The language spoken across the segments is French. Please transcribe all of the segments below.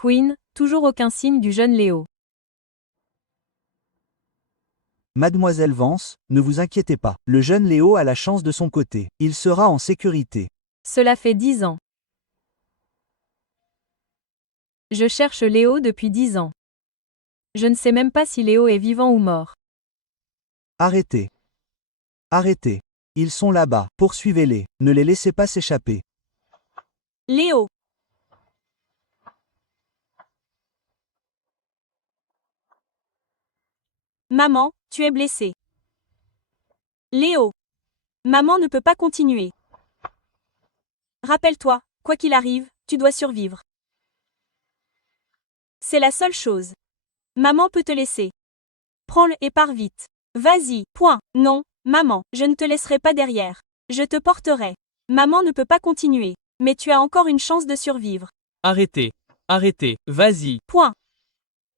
Queen, toujours aucun signe du jeune Léo. Mademoiselle Vance, ne vous inquiétez pas. Le jeune Léo a la chance de son côté. Il sera en sécurité. Cela fait 10 ans. Je cherche Léo depuis 10 ans. Je ne sais même pas si Léo est vivant ou mort. Arrêtez. Arrêtez. Ils sont là-bas. Poursuivez-les. Ne les laissez pas s'échapper. Léo. Maman, tu es blessée. Léo. Maman ne peut pas continuer. Rappelle-toi, quoi qu'il arrive, tu dois survivre. C'est la seule chose. Maman peut te laisser. Prends-le et pars vite. Vas-y, point. Non, maman, je ne te laisserai pas derrière. Je te porterai. Maman ne peut pas continuer. Mais tu as encore une chance de survivre. Arrêtez. Arrêtez. Vas-y. Point.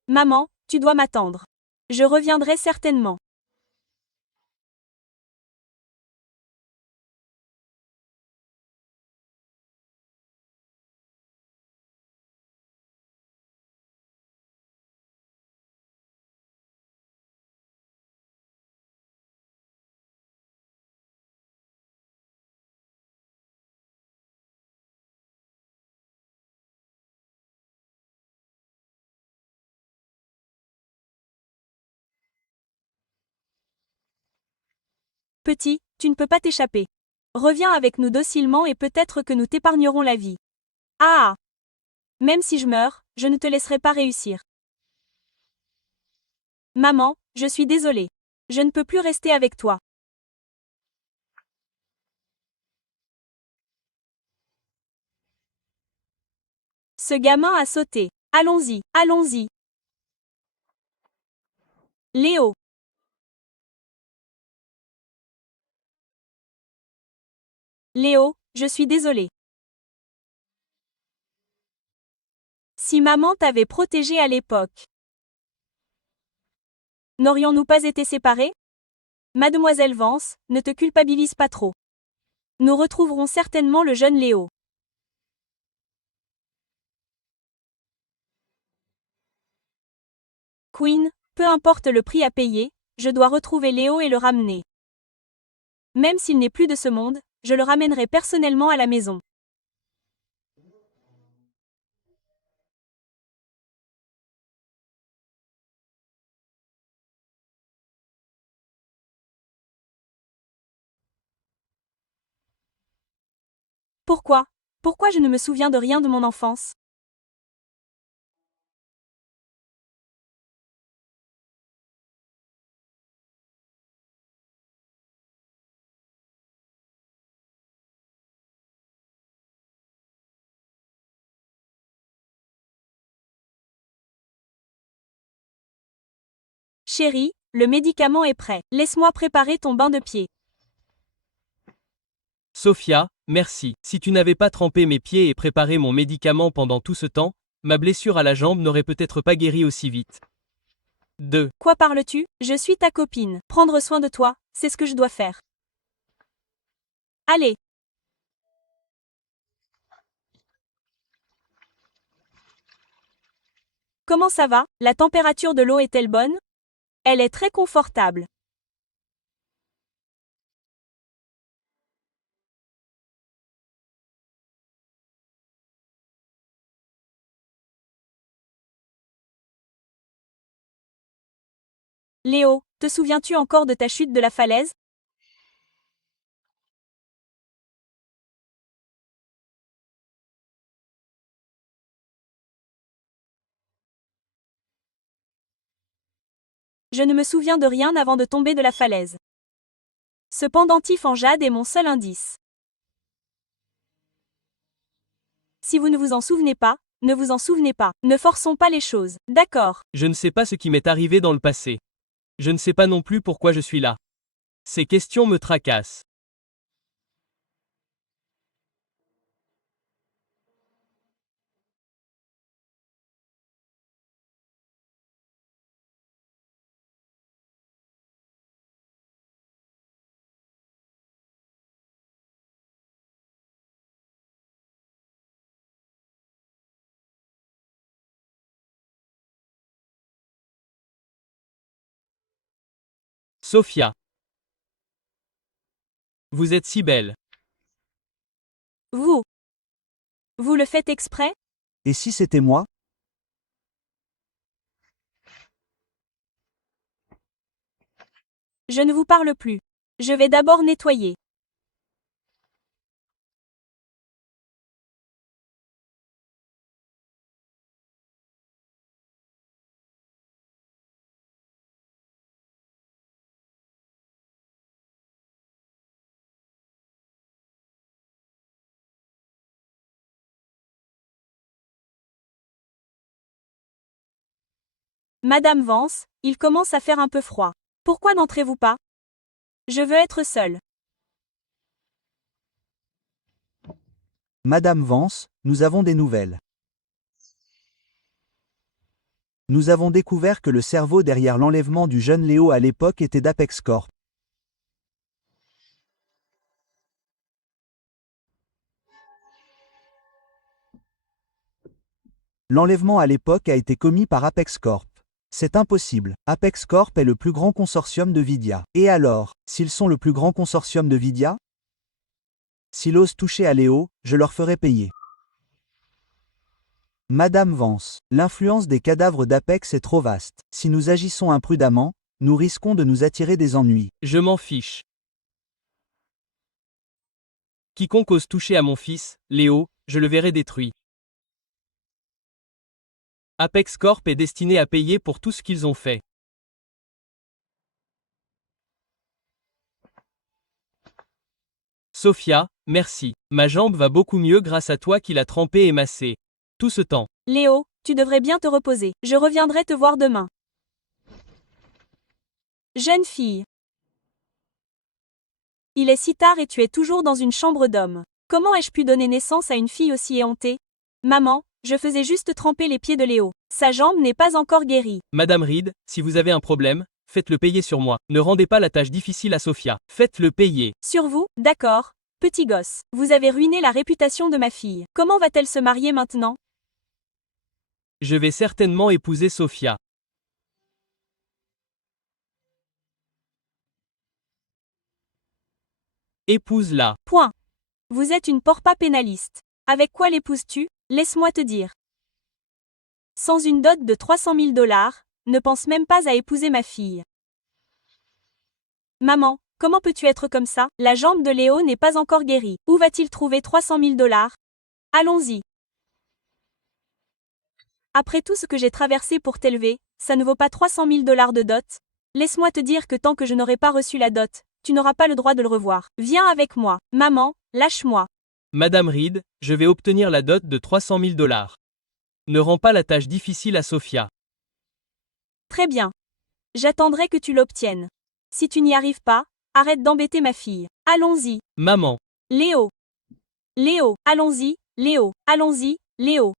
Maman, tu dois m'attendre. Je reviendrai certainement. Petit, tu ne peux pas t'échapper. Reviens avec nous docilement et peut-être que nous t'épargnerons la vie. Ah! Même si je meurs, je ne te laisserai pas réussir. Maman, je suis désolée. Je ne peux plus rester avec toi. Ce gamin a sauté. Allons-y, allons-y. Léo. Léo, je suis désolée. Si maman t'avait protégé à l'époque, n'aurions-nous pas été séparés? Mademoiselle Vance, ne te culpabilise pas trop. Nous retrouverons certainement le jeune Léo. Queen, peu importe le prix à payer, je dois retrouver Léo et le ramener. Même s'il n'est plus de ce monde, je le ramènerai personnellement à la maison. Pourquoi? Pourquoi je ne me souviens de rien de mon enfance? Chérie, le médicament est prêt. Laisse-moi préparer ton bain de pied. Sophia, merci. Si tu n'avais pas trempé mes pieds et préparé mon médicament pendant tout ce temps, ma blessure à la jambe n'aurait peut-être pas guéri aussi vite. 2. Quoi parles-tu? Je suis ta copine. Prendre soin de toi, c'est ce que je dois faire. Allez. Comment ça va? La température de l'eau est-elle bonne? Elle est très confortable. Léo, te souviens-tu encore de ta chute de la falaise? Je ne me souviens de rien avant de tomber de la falaise. Ce pendentif en jade est mon seul indice. Si vous ne vous en souvenez pas, ne vous en souvenez pas. Ne forçons pas les choses, d'accord? Je ne sais pas ce qui m'est arrivé dans le passé. Je ne sais pas non plus pourquoi je suis là. Ces questions me tracassent. Sophia. Vous êtes si belle. Vous. Vous le faites exprès? Et si c'était moi? Je ne vous parle plus. Je vais d'abord nettoyer. Madame Vance, il commence à faire un peu froid. Pourquoi n'entrez-vous pas? Je veux être seule. Madame Vance, nous avons des nouvelles. Nous avons découvert que le cerveau derrière l'enlèvement du jeune Léo à l'époque était d'Apex Corp. L'enlèvement à l'époque a été commis par Apex Corp. C'est impossible. Apex Corp est le plus grand consortium de Vidia. Et alors, s'ils sont le plus grand consortium de Vidia? S'ils osent toucher à Léo, je leur ferai payer. Madame Vance, l'influence des cadavres d'Apex est trop vaste. Si nous agissons imprudemment, nous risquons de nous attirer des ennuis. Je m'en fiche. Quiconque ose toucher à mon fils, Léo, je le verrai détruit. Apex Corp est destiné à payer pour tout ce qu'ils ont fait. Sophia, merci. Ma jambe va beaucoup mieux grâce à toi qui l'as trempée et massée. Tout ce temps. Léo, tu devrais bien te reposer. Je reviendrai te voir demain. Jeune fille. Il est si tard et tu es toujours dans une chambre d'homme. Comment ai-je pu donner naissance à une fille aussi éhontée? Maman, je faisais juste tremper les pieds de Léo. Sa jambe n'est pas encore guérie. Madame Reed, si vous avez un problème, faites-le payer sur moi. Ne rendez pas la tâche difficile à Sophia. Faites-le payer. Sur vous, d'accord. Petit gosse, vous avez ruiné la réputation de ma fille. Comment va-t-elle se marier maintenant? Je vais certainement épouser Sophia. Épouse-la. Point. Vous êtes une porpa pénaliste. Avec quoi l'épouses-tu? Laisse-moi te dire. Sans une dot de 300 000 $, ne pense même pas à épouser ma fille. Maman, comment peux-tu être comme ça? La jambe de Léo n'est pas encore guérie. Où va-t-il trouver 300 000 $? Allons-y. Après tout ce que j'ai traversé pour t'élever, ça ne vaut pas 300 000 $ de dot. Laisse-moi te dire que tant que je n'aurai pas reçu la dot, tu n'auras pas le droit de le revoir. Viens avec moi. Maman, lâche-moi. Madame Reed, je vais obtenir la dot de 300 000 $. Ne rends pas la tâche difficile à Sophia. Très bien. J'attendrai que tu l'obtiennes. Si tu n'y arrives pas, arrête d'embêter ma fille. Allons-y. Maman. Léo. Léo, allons-y, Léo, allons-y, Léo.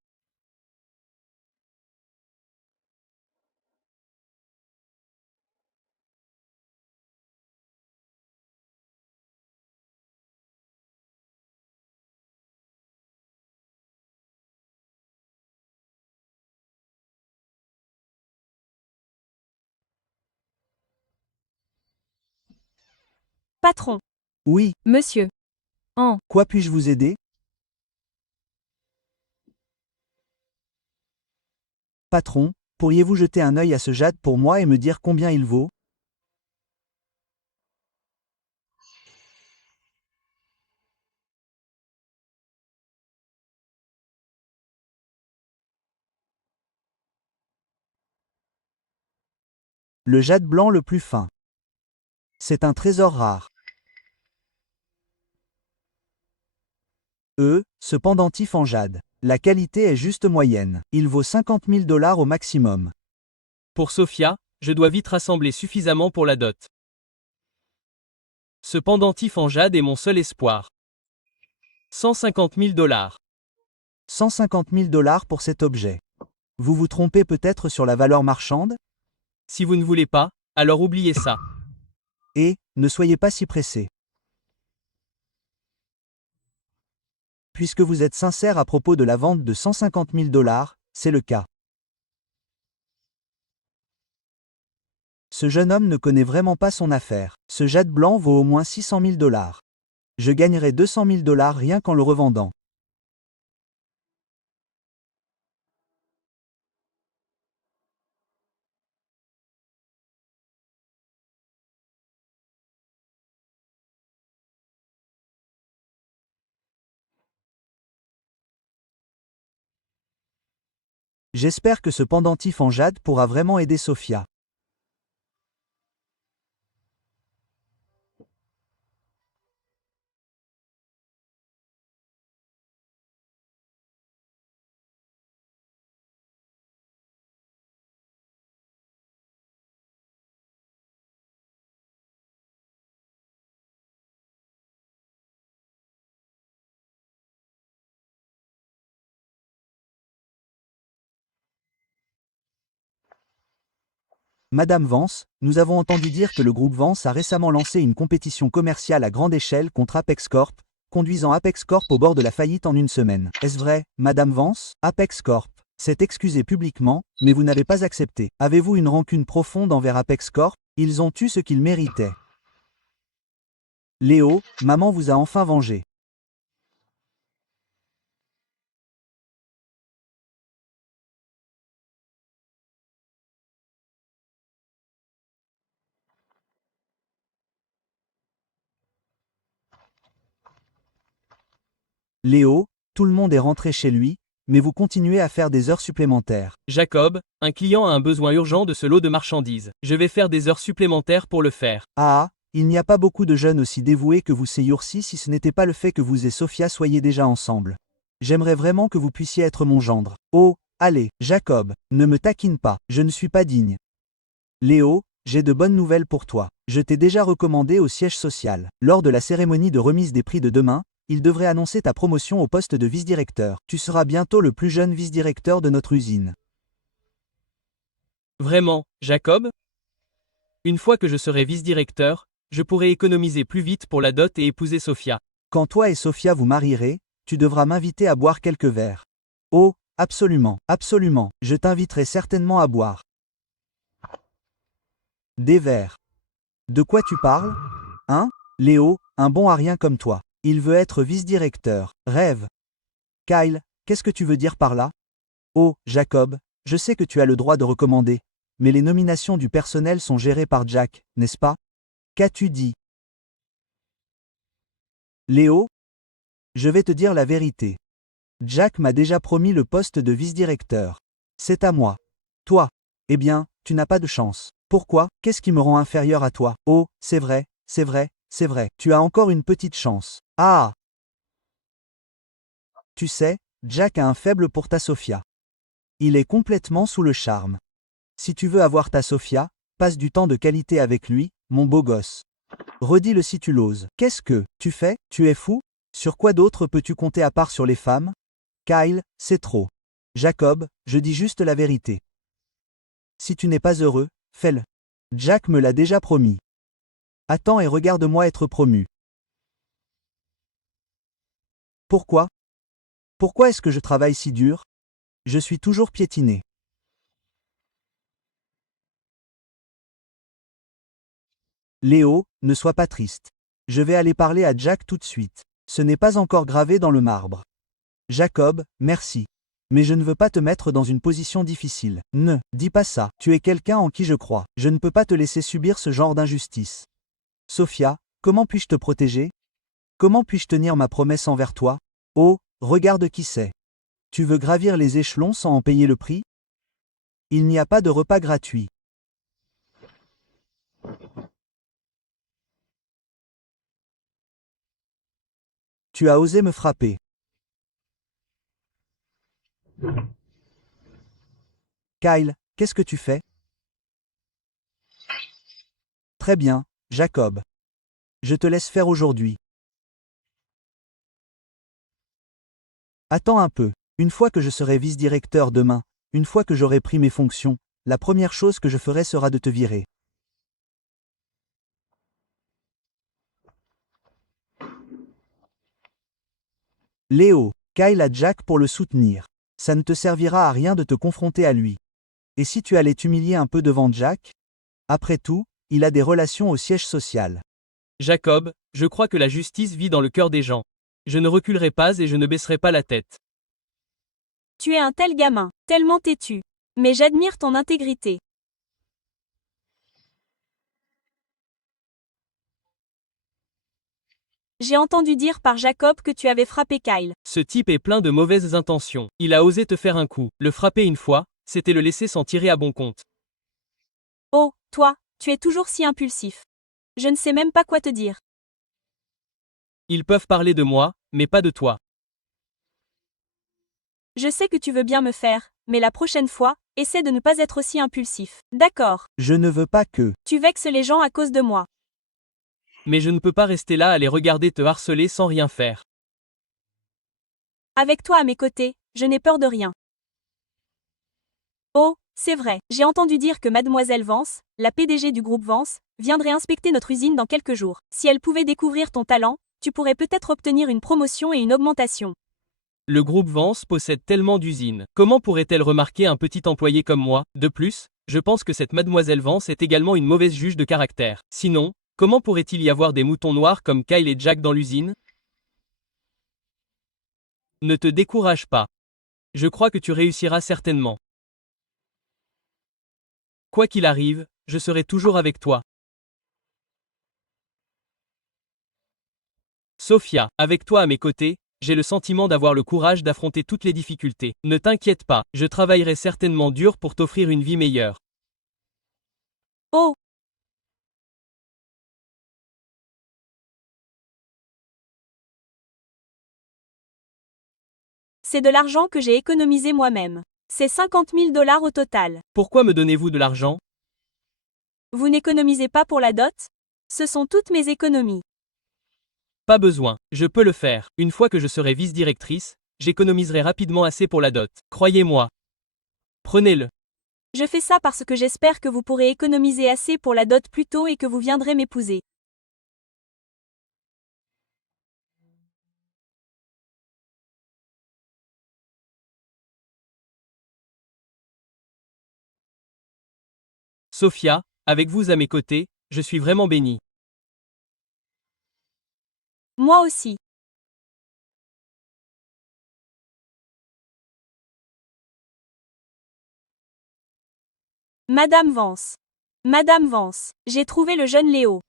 Patron. Oui, Monsieur. En. quoi puis-je vous aider? Patron, pourriez-vous jeter un œil à ce jade pour moi et me dire combien il vaut? Le jade blanc le plus fin. C'est un trésor rare. Ce pendentif en jade. La qualité est juste moyenne. Il vaut 50 000 $ au maximum. Pour Sophia, je dois vite rassembler suffisamment pour la dot. Ce pendentif en jade est mon seul espoir. 150 000 $. 150 000 $ pour cet objet. Vous vous trompez peut-être sur la valeur marchande? Si vous ne voulez pas, alors oubliez ça. Et, ne soyez pas si pressé. Puisque vous êtes sincère à propos de la vente de 150 000 $, c'est le cas. Ce jeune homme ne connaît vraiment pas son affaire. Ce jade blanc vaut au moins 600 000 $. Je gagnerai 200 000 $ rien qu'en le revendant. J'espère que ce pendentif en jade pourra vraiment aider Sophia. Madame Vance, nous avons entendu dire que le groupe Vance a récemment lancé une compétition commerciale à grande échelle contre Apex Corp, conduisant Apex Corp au bord de la faillite en une semaine. Est-ce vrai, Madame Vance? Apex Corp s'est excusé publiquement, mais vous n'avez pas accepté. Avez-vous une rancune profonde envers Apex Corp? Ils ont eu ce qu'ils méritaient. Léo, maman vous a enfin vengé. Léo, tout le monde est rentré chez lui, mais vous continuez à faire des heures supplémentaires. Jacob, un client a un besoin urgent de ce lot de marchandises. Je vais faire des heures supplémentaires pour le faire. Ah, il n'y a pas beaucoup de jeunes aussi dévoués que vous ces jours-ci si ce n'était pas le fait que vous et Sophia soyez déjà ensemble. J'aimerais vraiment que vous puissiez être mon gendre. Oh, allez, Jacob, ne me taquine pas, je ne suis pas digne. Léo, j'ai de bonnes nouvelles pour toi. Je t'ai déjà recommandé au siège social. Lors de la cérémonie de remise des prix de demain, il devrait annoncer ta promotion au poste de vice-directeur. Tu seras bientôt le plus jeune vice-directeur de notre usine. Vraiment, Jacob? Une fois que je serai vice-directeur, je pourrai économiser plus vite pour la dot et épouser Sophia. Quand toi et Sophia vous marierez, tu devras m'inviter à boire quelques verres. Oh, absolument, absolument, je t'inviterai certainement à boire. Des verres. De quoi tu parles? Hein? Léo, un bon à rien comme toi. Il veut être vice-directeur. Rêve. Kyle, qu'est-ce que tu veux dire par là? Oh, Jacob, je sais que tu as le droit de recommander, mais les nominations du personnel sont gérées par Jack, n'est-ce pas? Qu'as-tu dit? Léo? Je vais te dire la vérité. Jack m'a déjà promis le poste de vice-directeur. C'est à moi. Toi? Eh bien, tu n'as pas de chance. Pourquoi? Qu'est-ce qui me rend inférieur à toi? Oh, c'est vrai, c'est vrai, c'est vrai. Tu as encore une petite chance. Ah! Tu sais, Jack a un faible pour ta Sophia. Il est complètement sous le charme. Si tu veux avoir ta Sophia, passe du temps de qualité avec lui, mon beau gosse. Redis-le si tu l'oses. Qu'est-ce que tu fais? Tu es fou? Sur quoi d'autre peux-tu compter à part sur les femmes? Kyle, c'est trop. Jacob, je dis juste la vérité. Si tu n'es pas heureux, fais-le. Jack me l'a déjà promis. Attends et regarde-moi être promu. Pourquoi? Pourquoi est-ce que je travaille si dur? Je suis toujours piétiné. Léo, ne sois pas triste. Je vais aller parler à Jack tout de suite. Ce n'est pas encore gravé dans le marbre. Jacob, merci. Mais je ne veux pas te mettre dans une position difficile. Ne, dis pas ça. Tu es quelqu'un en qui je crois. Je ne peux pas te laisser subir ce genre d'injustice. Sophia, comment puis-je te protéger? Comment puis-je tenir ma promesse envers toi? Oh, regarde qui c'est. Tu veux gravir les échelons sans en payer le prix? Il n'y a pas de repas gratuit. Tu as osé me frapper. Kyle, qu'est-ce que tu fais? Très bien, Jacob. Je te laisse faire aujourd'hui. Attends un peu. Une fois que je serai vice-directeur demain, une fois que j'aurai pris mes fonctions, la première chose que je ferai sera de te virer. Léo, Kyle a Jack pour le soutenir. Ça ne te servira à rien de te confronter à lui. Et si tu allais t'humilier un peu devant Jack? Après tout, il a des relations au siège social. Jacob, je crois que la justice vit dans le cœur des gens. Je ne reculerai pas et je ne baisserai pas la tête. Tu es un tel gamin, tellement têtu. Mais j'admire ton intégrité. J'ai entendu dire par Jacob que tu avais frappé Kyle. Ce type est plein de mauvaises intentions. Il a osé te faire un coup. Le frapper une fois, c'était le laisser s'en tirer à bon compte. Oh, toi, tu es toujours si impulsif. Je ne sais même pas quoi te dire. Ils peuvent parler de moi, mais pas de toi. Je sais que tu veux bien me faire, mais la prochaine fois, essaie de ne pas être aussi impulsif. D'accord. Je ne veux pas que. Tu vexes les gens à cause de moi. Mais je ne peux pas rester là à les regarder te harceler sans rien faire. Avec toi à mes côtés, je n'ai peur de rien. Oh, c'est vrai, j'ai entendu dire que Mademoiselle Vance, la PDG du groupe Vance, viendrait inspecter notre usine dans quelques jours. Si elle pouvait découvrir ton talent, tu pourrais peut-être obtenir une promotion et une augmentation. Le groupe Vance possède tellement d'usines. Comment pourrait-elle remarquer un petit employé comme moi? De plus, je pense que cette mademoiselle Vance est également une mauvaise juge de caractère. Sinon, comment pourrait-il y avoir des moutons noirs comme Kyle et Jack dans l'usine? Ne te décourage pas. Je crois que tu réussiras certainement. Quoi qu'il arrive, je serai toujours avec toi. Sophia, avec toi à mes côtés, j'ai le sentiment d'avoir le courage d'affronter toutes les difficultés. Ne t'inquiète pas, je travaillerai certainement dur pour t'offrir une vie meilleure. Oh, c'est de l'argent que j'ai économisé moi-même. C'est 50 000 $ au total. Pourquoi me donnez-vous de l'argent? Vous n'économisez pas pour la dot? Ce sont toutes mes économies. Pas besoin, je peux le faire. Une fois que je serai vice-directrice, j'économiserai rapidement assez pour la dot. Croyez-moi. Prenez-le. Je fais ça parce que j'espère que vous pourrez économiser assez pour la dot plus tôt et que vous viendrez m'épouser. Sophia, avec vous à mes côtés, je suis vraiment béni. Moi aussi. Madame Vance. Madame Vance, j'ai trouvé le jeune Léo.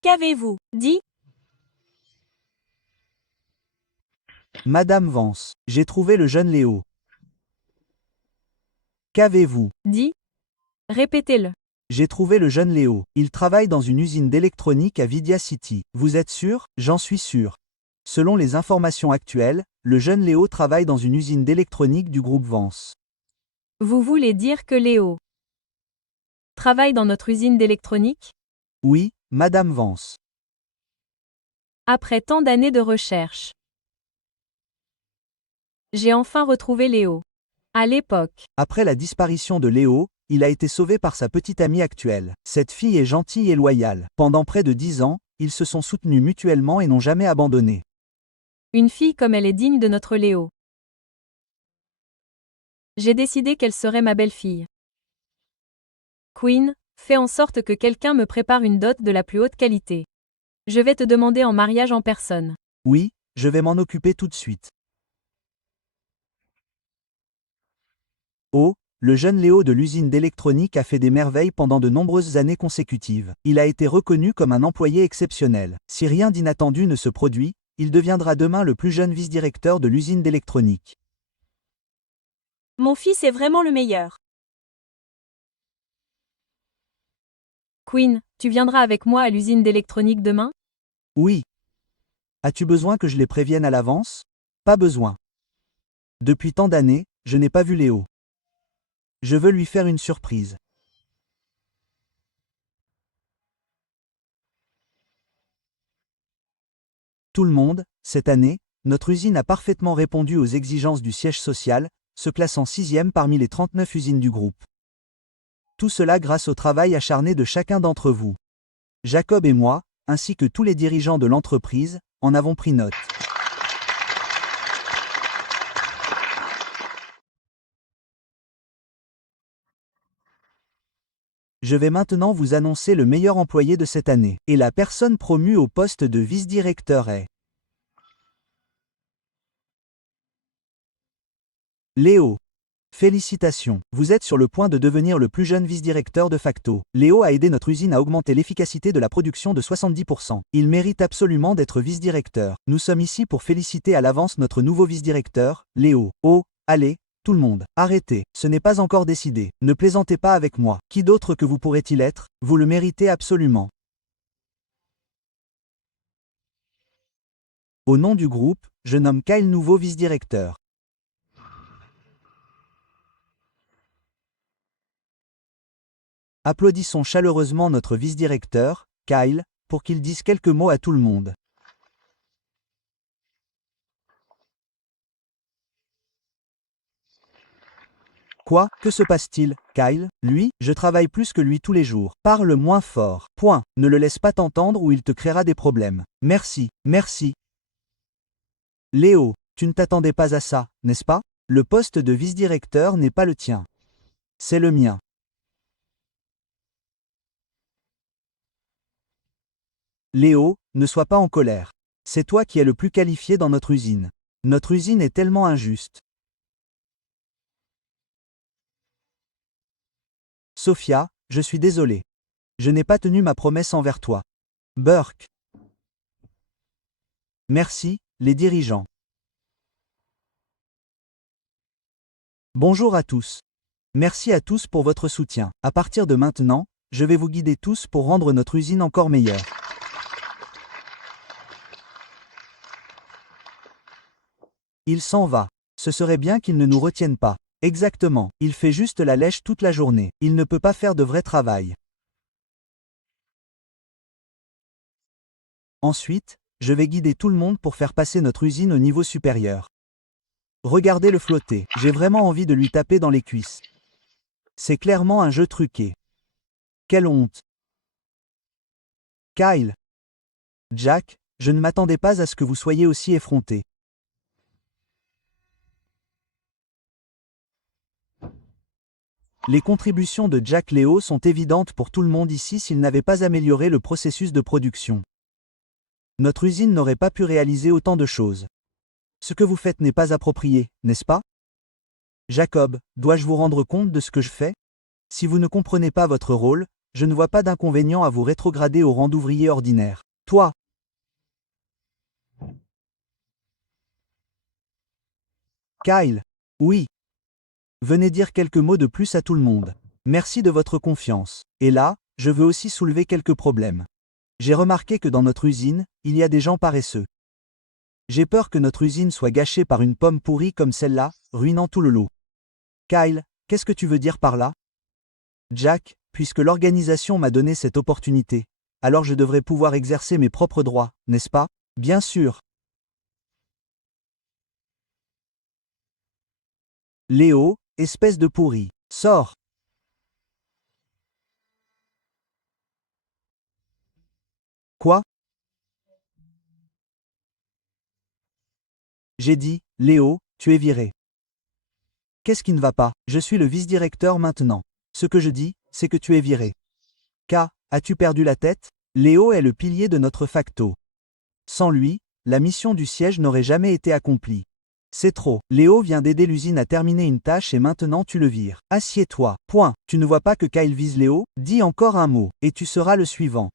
Qu'avez-vous dit? Madame Vance, j'ai trouvé le jeune Léo. Qu'avez-vous? Dis. Répétez-le. J'ai trouvé le jeune Léo. Il travaille dans une usine d'électronique à Vidia City. Vous êtes sûr? J'en suis sûr. Selon les informations actuelles, le jeune Léo travaille dans une usine d'électronique du groupe Vance. Vous voulez dire que Léo travaille dans notre usine d'électronique? Oui, Madame Vance. Après tant d'années de recherche. J'ai enfin retrouvé Léo. À l'époque, Après la disparition de Léo, il a été sauvé par sa petite amie actuelle. Cette fille est gentille et loyale. Pendant près de 10 ans, ils se sont soutenus mutuellement et n'ont jamais abandonné. une fille comme elle est digne de notre Léo. J'ai décidé qu'elle serait ma belle-fille. Queen, fais en sorte que quelqu'un me prépare une dot de la plus haute qualité. Je vais te demander en mariage en personne. Oui, je vais m'en occuper tout de suite. Oh, le jeune Léo de l'usine d'électronique a fait des merveilles pendant de nombreuses années consécutives. Il a été reconnu comme un employé exceptionnel. Si rien d'inattendu ne se produit, il deviendra demain le plus jeune vice-directeur de l'usine d'électronique. Mon fils est vraiment le meilleur. Queen, tu viendras avec moi à l'usine d'électronique demain? Oui. As-tu besoin que je les prévienne à l'avance? Pas besoin. Depuis tant d'années, je n'ai pas vu Léo. Je veux lui faire une surprise. Tout le monde, cette année, notre usine a parfaitement répondu aux exigences du siège social, se classant 6e parmi les 39 usines du groupe. Tout cela grâce au travail acharné de chacun d'entre vous. Jacob et moi, ainsi que tous les dirigeants de l'entreprise, en avons pris note. Je vais maintenant vous annoncer le meilleur employé de cette année. Et la personne promue au poste de vice-directeur est Léo. Félicitations, vous êtes sur le point de devenir le plus jeune vice-directeur de facto. Léo a aidé notre usine à augmenter l'efficacité de la production de 70%. Il mérite absolument d'être vice-directeur. Nous sommes ici pour féliciter à l'avance notre nouveau vice-directeur, Léo. Oh, allez, tout le monde, arrêtez, ce n'est pas encore décidé. Ne plaisantez pas avec moi. Qui d'autre que vous pourrait-il être? Vous le méritez absolument. Au nom du groupe, je nomme Kyle nouveau vice-directeur. Applaudissons chaleureusement notre vice-directeur, Kyle, pour qu'il dise quelques mots à tout le monde. Quoi? Que se passe-t-il, Kyle? Lui, je travaille plus que lui tous les jours. Parle moins fort. Point. Ne le laisse pas t'entendre ou il te créera des problèmes. Merci, merci. Léo, tu ne t'attendais pas à ça, n'est-ce pas? Le poste de vice-directeur n'est pas le tien. C'est le mien. Léo, ne sois pas en colère. C'est toi qui es le plus qualifié dans notre usine. Notre usine est tellement injuste. Sophia, je suis désolé. Je n'ai pas tenu ma promesse envers toi. Burke. Merci, les dirigeants. Bonjour à tous. Merci à tous pour votre soutien. À partir de maintenant, je vais vous guider tous pour rendre notre usine encore meilleure. Il s'en va. Ce serait bien qu'il ne nous retienne pas. Exactement. Il fait juste la lèche toute la journée. Il ne peut pas faire de vrai travail. Ensuite, je vais guider tout le monde pour faire passer notre usine au niveau supérieur. Regardez-le flotter. J'ai vraiment envie de lui taper dans les cuisses. C'est clairement un jeu truqué. Quelle honte. Kyle. Jack, je ne m'attendais pas à ce que vous soyez aussi effrontés. Les contributions de Jack Léo sont évidentes pour tout le monde ici s'il n'avait pas amélioré le processus de production. Notre usine n'aurait pas pu réaliser autant de choses. Ce que vous faites n'est pas approprié, n'est-ce pas? Jacob, dois-je vous rendre compte de ce que je fais? Si vous ne comprenez pas votre rôle, je ne vois pas d'inconvénient à vous rétrograder au rang d'ouvrier ordinaire. Toi. Kyle. Oui. Venez dire quelques mots de plus à tout le monde. Merci de votre confiance. Et là, je veux aussi soulever quelques problèmes. J'ai remarqué que dans notre usine, il y a des gens paresseux. J'ai peur que notre usine soit gâchée par une pomme pourrie comme celle-là, ruinant tout le lot. Kyle, qu'est-ce que tu veux dire par là? Jack, puisque l'organisation m'a donné cette opportunité, alors je devrais pouvoir exercer mes propres droits, n'est-ce pas? Bien sûr. Léo, espèce de pourri, sors. Quoi? J'ai dit, Léo, tu es viré. Qu'est-ce qui ne va pas? Je suis le vice-directeur maintenant. Ce que je dis, c'est que tu es viré. K, as-tu perdu la tête? Léo est le pilier de notre facto. Sans lui, la mission du siège n'aurait jamais été accomplie. C'est trop. Léo vient d'aider l'usine à terminer une tâche et maintenant tu le vires. Assieds-toi. Point. Tu ne vois pas que Kyle vise Léo? Dis encore un mot, et tu seras le suivant.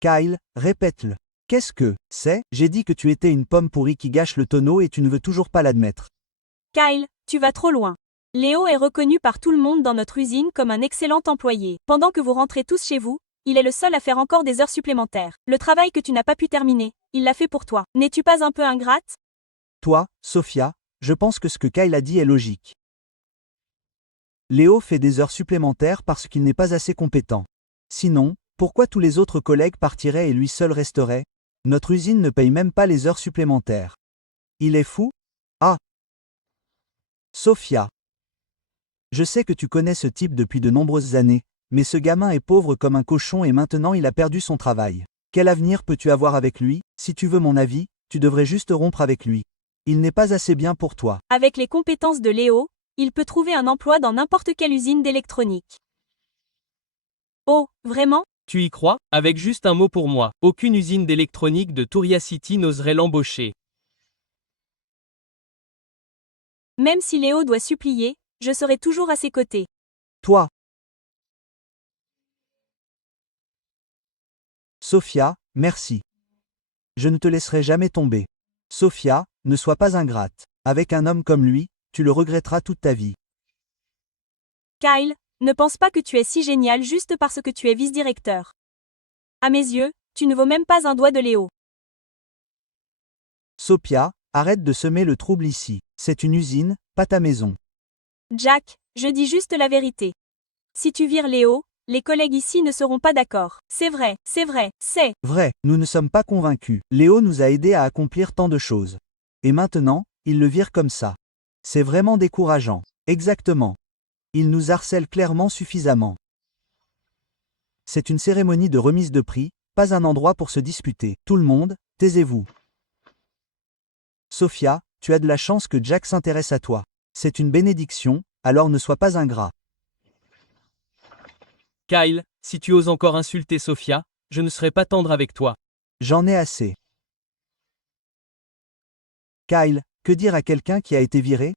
Kyle, répète-le. Qu'est-ce que c'est? J'ai dit que tu étais une pomme pourrie qui gâche le tonneau et tu ne veux toujours pas l'admettre. Kyle, tu vas trop loin. Léo est reconnu par tout le monde dans notre usine comme un excellent employé. Pendant que vous rentrez tous chez vous, il est le seul à faire encore des heures supplémentaires. Le travail que tu n'as pas pu terminer, il l'a fait pour toi. N'es-tu pas un peu ingrate? Toi, Sophia, je pense que ce que Kyle a dit est logique. Léo fait des heures supplémentaires parce qu'il n'est pas assez compétent. Sinon, pourquoi tous les autres collègues partiraient et lui seul resterait? Notre usine ne paye même pas les heures supplémentaires. Il est fou? Ah! Sophia. Je sais que tu connais ce type depuis de nombreuses années, mais ce gamin est pauvre comme un cochon et maintenant il a perdu son travail. Quel avenir peux-tu avoir avec lui? Si tu veux mon avis, tu devrais juste rompre avec lui. Il n'est pas assez bien pour toi. Avec les compétences de Léo, il peut trouver un emploi dans n'importe quelle usine d'électronique. Oh, vraiment? Tu y crois? Avec juste un mot pour moi, aucune usine d'électronique de Touria City n'oserait l'embaucher. Même si Léo doit supplier, je serai toujours à ses côtés. Toi. Sophia, merci. Je ne te laisserai jamais tomber. Sophia, ne sois pas ingrate. Avec un homme comme lui, tu le regretteras toute ta vie. Kyle, ne pense pas que tu es si génial juste parce que tu es vice-directeur. À mes yeux, tu ne vaux même pas un doigt de Léo. Sophia, arrête de semer le trouble ici. C'est une usine, pas ta maison. Jack, je dis juste la vérité. Si tu vires Léo, les collègues ici ne seront pas d'accord. C'est vrai, c'est. Vrai, nous ne sommes pas convaincus. Léo nous a aidés à accomplir tant de choses. Et maintenant, il le vire comme ça. C'est vraiment décourageant. Exactement. Il nous harcèle clairement suffisamment. C'est une cérémonie de remise de prix, pas un endroit pour se disputer. Tout le monde, taisez-vous. Sophia, tu as de la chance que Jack s'intéresse à toi. C'est une bénédiction, alors ne sois pas ingrat. Kyle, si tu oses encore insulter Sophia, je ne serai pas tendre avec toi. J'en ai assez. Kyle, que dire à quelqu'un qui a été viré?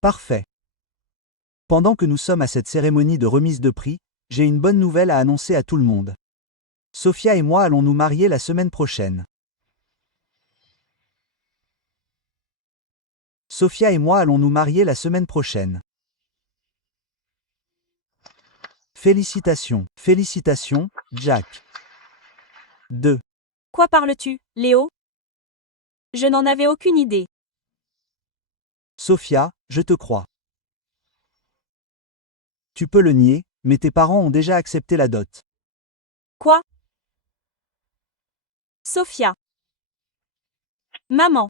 Parfait. Pendant que nous sommes à cette cérémonie de remise de prix, j'ai une bonne nouvelle à annoncer à tout le monde. Sophia et moi allons nous marier la semaine prochaine. Sophia et moi allons nous marier la semaine prochaine. Félicitations, félicitations, Jack. 2. Quoi parles-tu, Léo? Je n'en avais aucune idée. Sophia, je te crois. Tu peux le nier, mais tes parents ont déjà accepté la dot. Quoi? Sophia. Maman.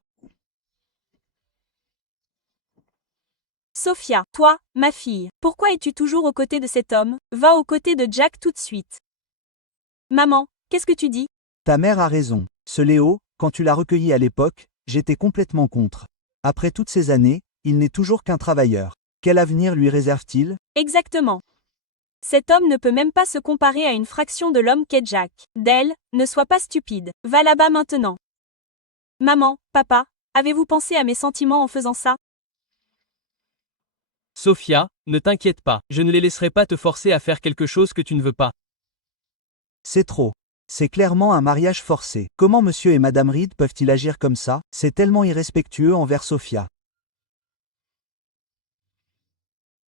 Sophia, toi, ma fille, pourquoi es-tu toujours aux côtés de cet homme? Va aux côtés de Jack tout de suite. Maman, qu'est-ce que tu dis? Ta mère a raison. Ce Léo, quand tu l'as recueilli à l'époque, j'étais complètement contre. Après toutes ces années, il n'est toujours qu'un travailleur. Quel avenir lui réserve-t-il? Exactement. Cet homme ne peut même pas se comparer à une fraction de l'homme qu'est Jack. Dell, ne sois pas stupide. Va là-bas maintenant. Maman, papa, avez-vous pensé à mes sentiments en faisant ça? Sophia, ne t'inquiète pas, je ne les laisserai pas te forcer à faire quelque chose que tu ne veux pas. C'est trop. C'est clairement un mariage forcé. Comment monsieur et madame Reed peuvent-ils agir comme ça? C'est tellement irrespectueux envers Sophia.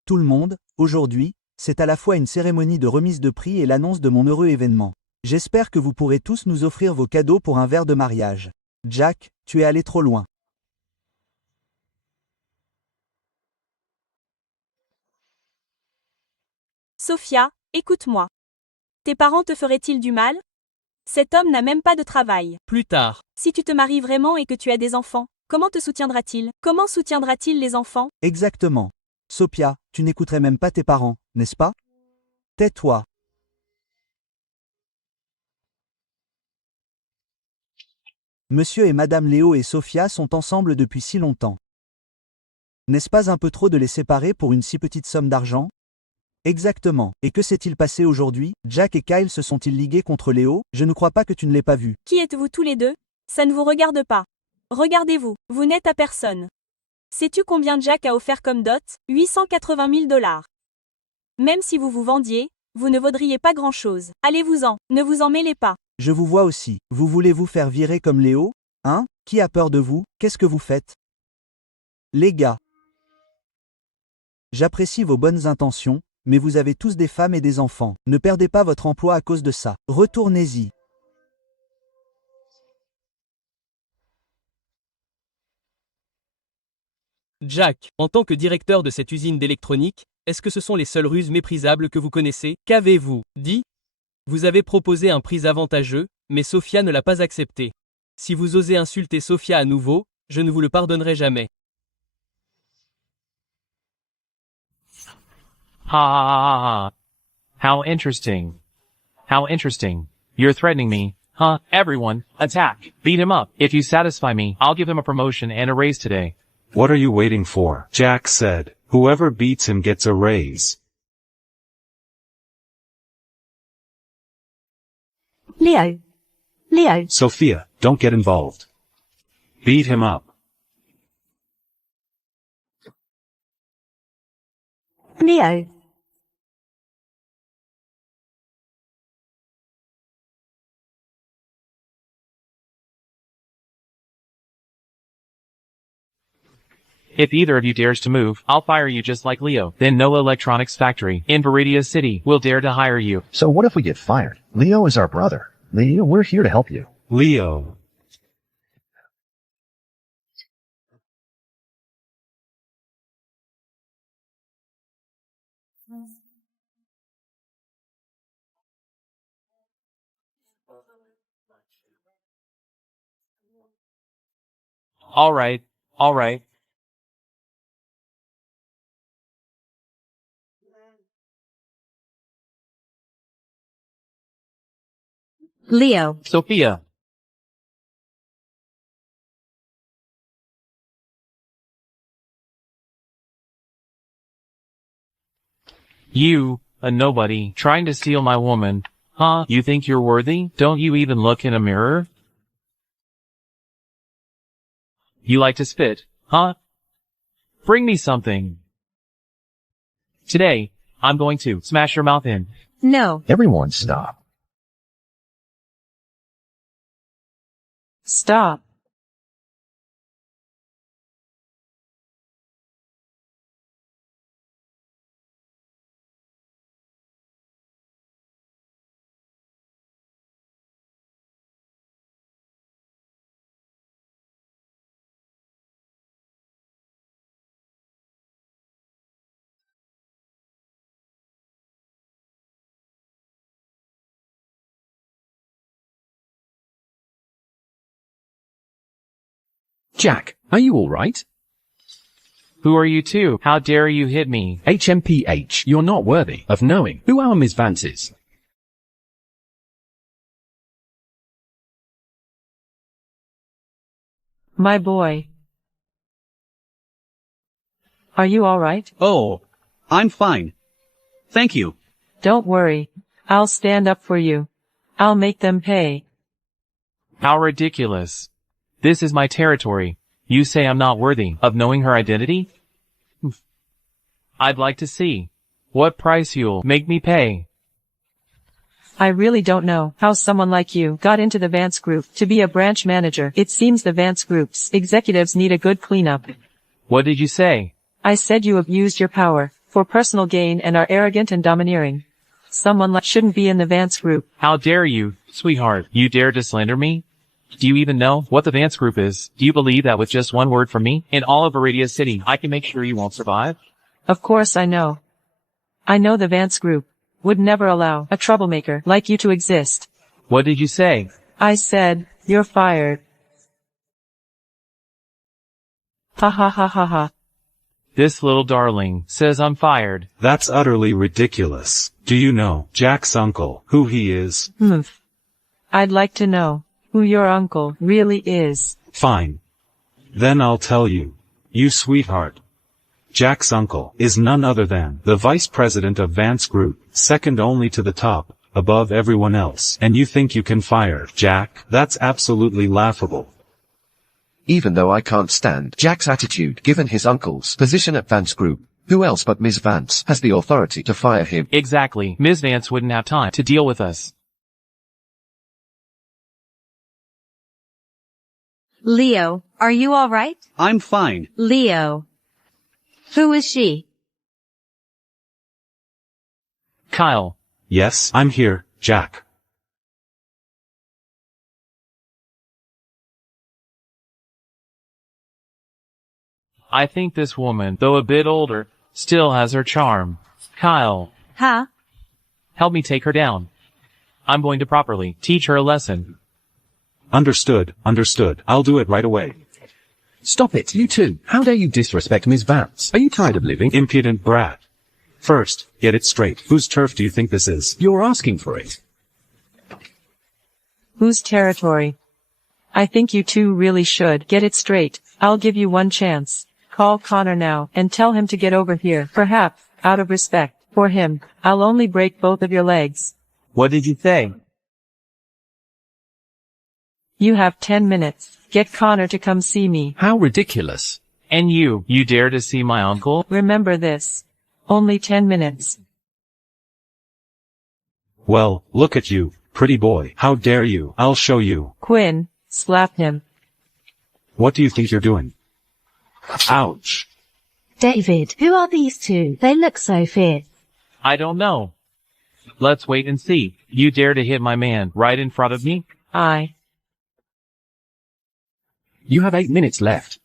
Tout le monde, aujourd'hui, c'est à la fois une cérémonie de remise de prix et l'annonce de mon heureux événement. J'espère que vous pourrez tous nous offrir vos cadeaux pour un verre de mariage. Jack, tu es allé trop loin. Sophia, écoute-moi. Tes parents te feraient-ils du mal? Cet homme n'a même pas de travail. Plus tard. Si tu te maries vraiment et que tu as des enfants, comment te soutiendra-t-il? Comment soutiendra-t-il les enfants? Exactement. Sophia, tu n'écouterais même pas tes parents, n'est-ce pas? Tais-toi. Monsieur et madame Léo et Sophia sont ensemble depuis si longtemps. N'est-ce pas un peu trop de les séparer pour une si petite somme d'argent? Exactement. Et que s'est-il passé aujourd'hui? Jack et Kyle se sont-ils ligués contre Léo? Je ne crois pas que tu ne l'aies pas vu. Qui êtes-vous tous les deux? Ça ne vous regarde pas. Regardez-vous, vous n'êtes à personne. Sais-tu combien Jack a offert comme dot? 880 000 $. Même si vous vous vendiez, vous ne vaudriez pas grand-chose. Allez-vous-en, ne vous en mêlez pas. Je vous vois aussi. Vous voulez vous faire virer comme Léo? Hein? Qui a peur de vous? Qu'est-ce que vous faites? Les gars. J'apprécie vos bonnes intentions, mais vous avez tous des femmes et des enfants. Ne perdez pas votre emploi à cause de ça. Retournez-y. Jack, en tant que directeur de cette usine d'électronique, est-ce que ce sont les seules ruses méprisables que vous connaissez? Qu'avez-vous dit? Vous avez proposé un prix avantageux, mais Sophia ne l'a pas accepté. Si vous osez insulter Sophia à nouveau, je ne vous le pardonnerai jamais. Ha ha ha ha ha. How interesting. How interesting. You're threatening me, Huh, everyone, attack. Beat him up. If you satisfy me, I'll give him a promotion and a raise today. What are you waiting for? Jack said. Whoever beats him gets a raise. Leo. Leo. Sophia, don't get involved. Beat him up. Leo. If either of you dares to move, I'll fire you just like Leo. Then no electronics factory in Viridia City will dare to hire you. So what if we get fired? Leo is our brother. Leo, we're here to help you. Leo. All right. All right. Leo. Sophia. You, a nobody, trying to steal my woman. Huh? You think you're worthy? Don't you even look in a mirror? You like to spit, huh? Bring me something. Today, I'm going to smash your mouth in. No. Everyone stop. Stop. Jack, are you all right? Who are you two? How dare you hit me? HMPH, you're not worthy of knowing who our Ms. Vance is. My boy. Are you all right? Oh, I'm fine. Thank you. Don't worry. I'll stand up for you. I'll make them pay. How ridiculous. This is my territory. You say I'm not worthy of knowing her identity? I'd like to see what price you'll make me pay. I really don't know how someone like you got into the Vance Group to be a branch manager. It seems the Vance Group's executives need a good cleanup. What did you say? I said you abused your power for personal gain and are arrogant and domineering. Someone like shouldn't be in the Vance Group. How dare you, sweetheart? You dare to slander me? Do you even know what the Vance Group is? Do you believe that with just one word from me, in all of Viridia City, I can make sure you won't survive? Of course I know. I know the Vance Group would never allow a troublemaker like you to exist. What did you say? I said, you're fired. Ha ha ha ha ha. This little darling says I'm fired. That's utterly ridiculous. Do you know Jack's uncle, who he is? I'd like to know who your uncle really is. Fine. Then I'll tell you. You sweetheart. Jack's uncle is none other than the vice president of Vance Group, second only to the top, above everyone else. And you think you can fire Jack? That's absolutely laughable. Even though I can't stand Jack's attitude given his uncle's position at Vance Group, who else but Ms. Vance has the authority to fire him? Exactly. Ms. Vance wouldn't have time to deal with us. Leo, are you all right? I'm fine. Leo. Who is she? Kyle. Yes, I'm here, Jack. I think this woman, though a bit older, still has her charm. Kyle. Huh? Help me take her down. I'm going to properly teach her a lesson. Understood, understood. I'll do it right away. Stop it, you two. How dare you disrespect Ms. Vance? Are you tired of living? Impudent brat. First, get it straight. Whose turf do you think this is? You're asking for it. Whose territory? I think you two really should get it straight. I'll give you one chance. Call Connor now and tell him to get over here. Perhaps, out of respect for him, I'll only break both of your legs. What did you say? You have 10 minutes. Get Connor to come see me. How ridiculous. And you dare to see my uncle? Remember this. Only 10 minutes. Well, look at you, pretty boy. How dare you? I'll show you. Quinn, slap him. What do you think you're doing? Ouch. David, who are these two? They look so fierce. I don't know. Let's wait and see. You dare to hit my man right in front of me? You have 8 minutes left.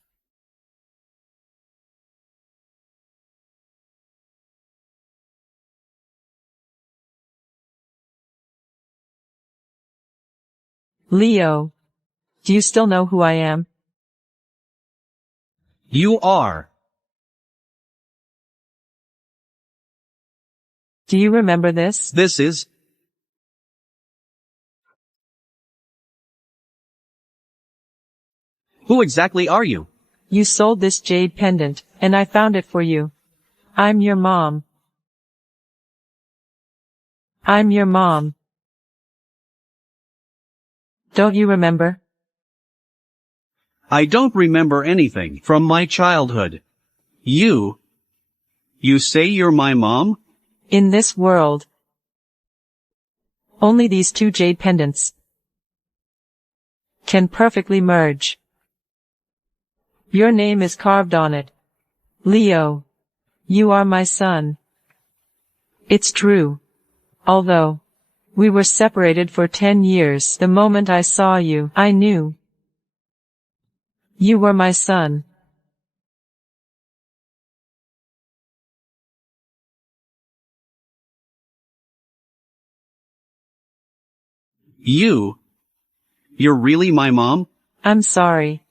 Leo. Do you still know who I am? You are. Do you remember this? This is. Who exactly are you? You sold this jade pendant, and I found it for you. I'm your mom. I'm your mom. Don't you remember? I don't remember anything from my childhood. You say you're my mom? In this world, only these two jade pendants can perfectly merge. Your name is carved on it. Leo, you are my son. It's true. Although we were separated for 10 years, the moment I saw you, I knew you were my son. You're really my mom? I'm sorry.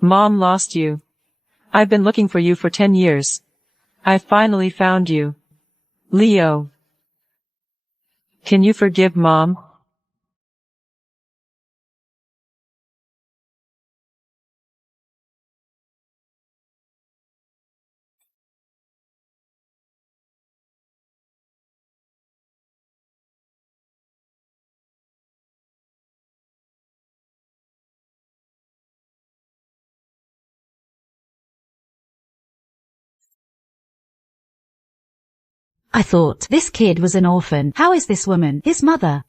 Mom lost you. I've been looking for you for 10 years. I finally found you. Leo. Can you forgive Mom? I thought this kid was an orphan. How is this woman his mother?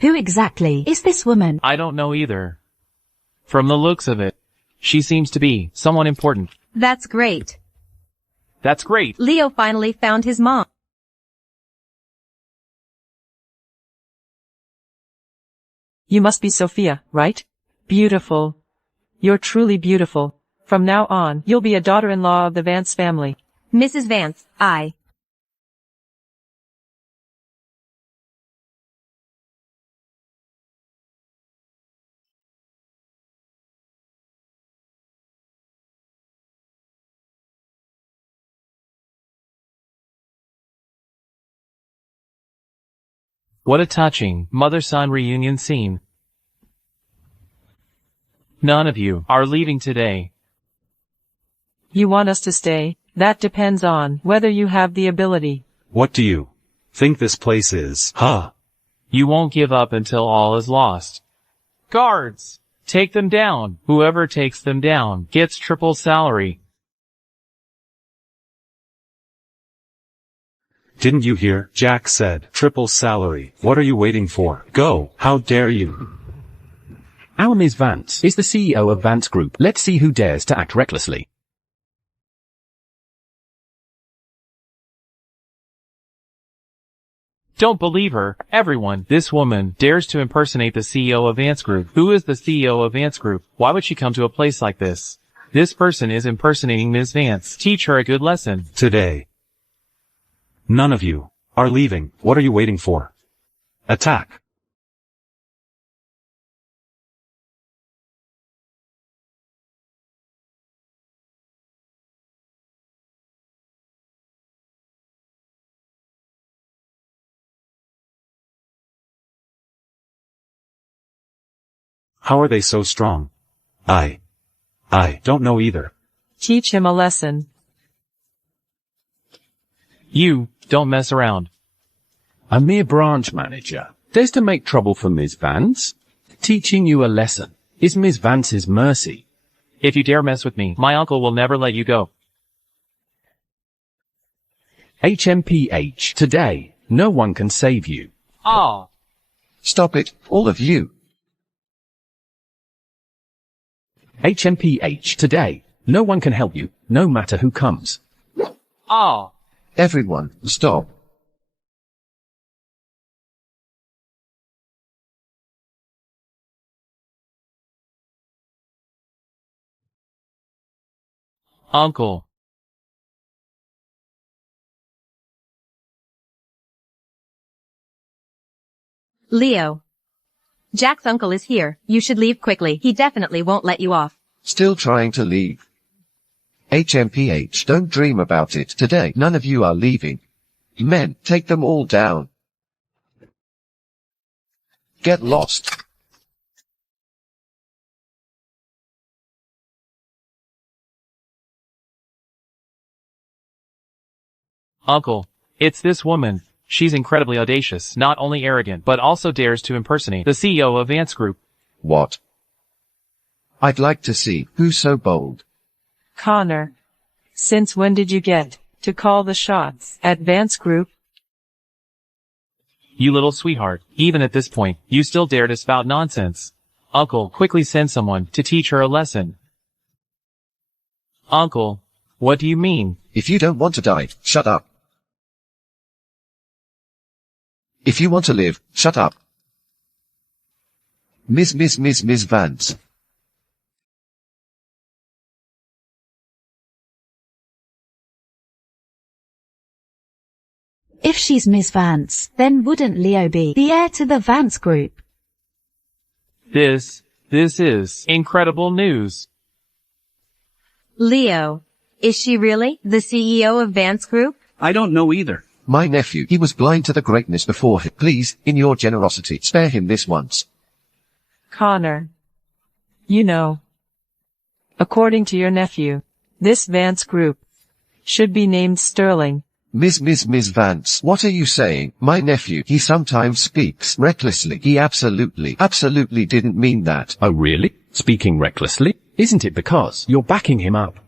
Who exactly is this woman? I don't know either. From the looks of it, she seems to be someone important. That's great. That's great. Leo finally found his mom. You must be Sophia, right? Beautiful. You're truly beautiful. From now on, you'll be a daughter-in-law of the Vance family. Mrs. Vance, I. What a touching mother-son reunion scene. None of you are leaving today. You want us to stay? That depends on whether you have the ability. What do you think this place is? Huh? You won't give up until all is lost. Guards! Take them down. Whoever takes them down gets triple salary. Didn't you hear? Jack said, triple salary. What are you waiting for? Go. How dare you? Our Ms. Vance is the CEO of Vance Group. Let's see who dares to act recklessly. Don't believe her, everyone. This woman dares to impersonate the CEO of Vance Group. Who is the CEO of Vance Group? Why would she come to a place like this? This person is impersonating Ms. Vance. Teach her a good lesson. Today. None of you are leaving. What are you waiting for? Attack. How are they so strong? I don't know either. Teach him a lesson. You, don't mess around. A mere branch manager. There's to make trouble for Ms. Vance. Teaching you a lesson is Ms. Vance's mercy. If you dare mess with me, my uncle will never let you go. HMPH. Today, no one can save you. Ah. Stop it, all of you. HMPH. Today, no one can help you, no matter who comes. Ah. Everyone, stop. Uncle. Leo. Jack's uncle is here. You should leave quickly. He definitely won't let you off. Still trying to leave. HMPH, don't dream about it. Today, none of you are leaving. Men, take them all down. Get lost. Uncle, it's this woman. She's incredibly audacious, not only arrogant, but also dares to impersonate the CEO of Vance Group. What? I'd like to see who's so bold. Connor. Since when did you get to call the shots at Vance Group? You little sweetheart, even at this point, you still dare to spout nonsense. Uncle, quickly send someone to teach her a lesson. Uncle, what do you mean? If you don't want to die, shut up. If you want to live, shut up. Miss Vance. If she's Miss Vance, then wouldn't Leo be the heir to the Vance Group? This is incredible news. Leo. Is she really the CEO of Vance Group? I don't know either. My nephew, he was blind to the greatness before him. Please, in your generosity, spare him this once. Connor. You know, according to your nephew, this Vance Group should be named Sterling. Miss Vance, what are you saying? My nephew, he sometimes speaks recklessly. He absolutely didn't mean that. Oh really? Speaking recklessly? Isn't it because you're backing him up?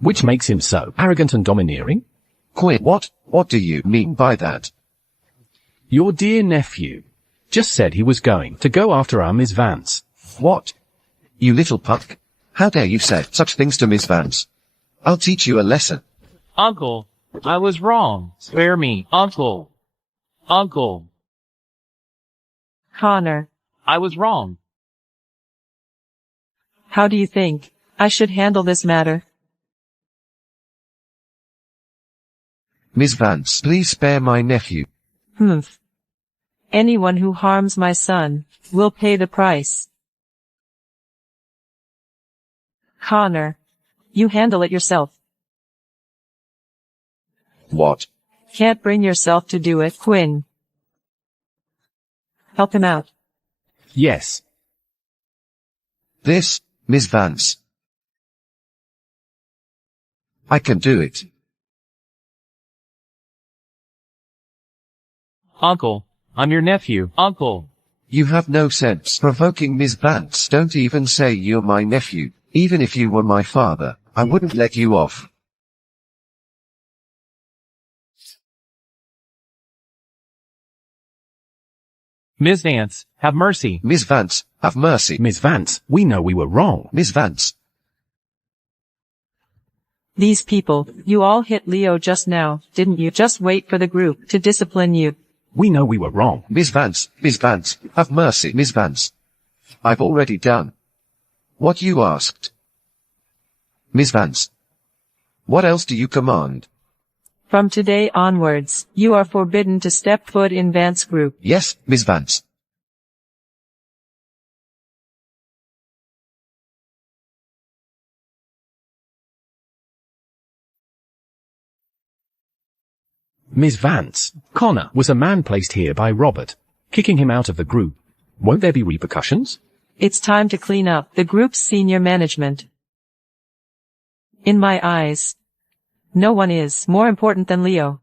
Which makes him so arrogant and domineering? Quit. What do you mean by that? Your dear nephew just said he was going to go after our Miss Vance. What? You little punk. How dare you say such things to Miss Vance? I'll teach you a lesson. Uncle, I was wrong. Spare me, Uncle. Uncle. Connor. I was wrong. How do you think I should handle this matter? Miss Vance, please spare my nephew. Humph. Anyone who harms my son will pay the price. Connor, you handle it yourself. What? Can't bring yourself to do it, Quinn. Help him out. Yes. This, Miss Vance. I can do it. Uncle, I'm your nephew. Uncle. You have no sense. Provoking Miss Vance. Don't even say you're my nephew. Even if you were my father, I wouldn't let you off. Miss Vance, have mercy. Miss Vance, have mercy. Miss Vance, we know we were wrong. Miss Vance. These people, you all hit Leo just now, didn't you? Just wait for the group to discipline you. We know we were wrong. Miss Vance, have mercy, Miss Vance. I've already done what you asked. Miss Vance, what else do you command? From today onwards, you are forbidden to step foot in Vance Group. Yes, Miss Vance. Miss Vance, Connor was a man placed here by Robert, kicking him out of the group. Won't there be repercussions? It's time to clean up the group's senior management. In my eyes, no one is more important than Leo.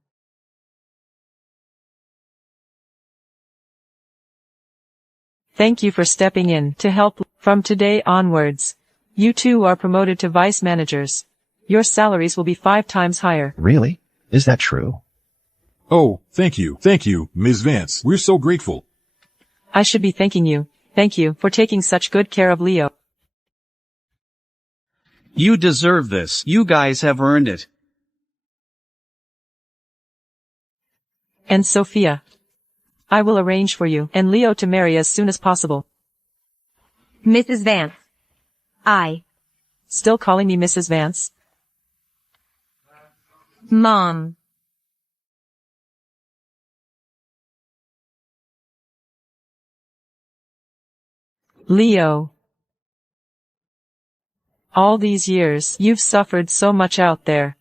Thank you for stepping in to help. From today onwards, you two are promoted to vice managers. Your salaries will be 5 times higher. Really? Is that true? Oh, thank you, Ms. Vance. We're so grateful. I should be thanking you. Thank you for taking such good care of Leo. You deserve this. You guys have earned it. And Sophia, I will arrange for you and Leo to marry as soon as possible. Mrs. Vance. I. Still calling me Mrs. Vance? Mom. Leo. All these years, you've suffered so much out there.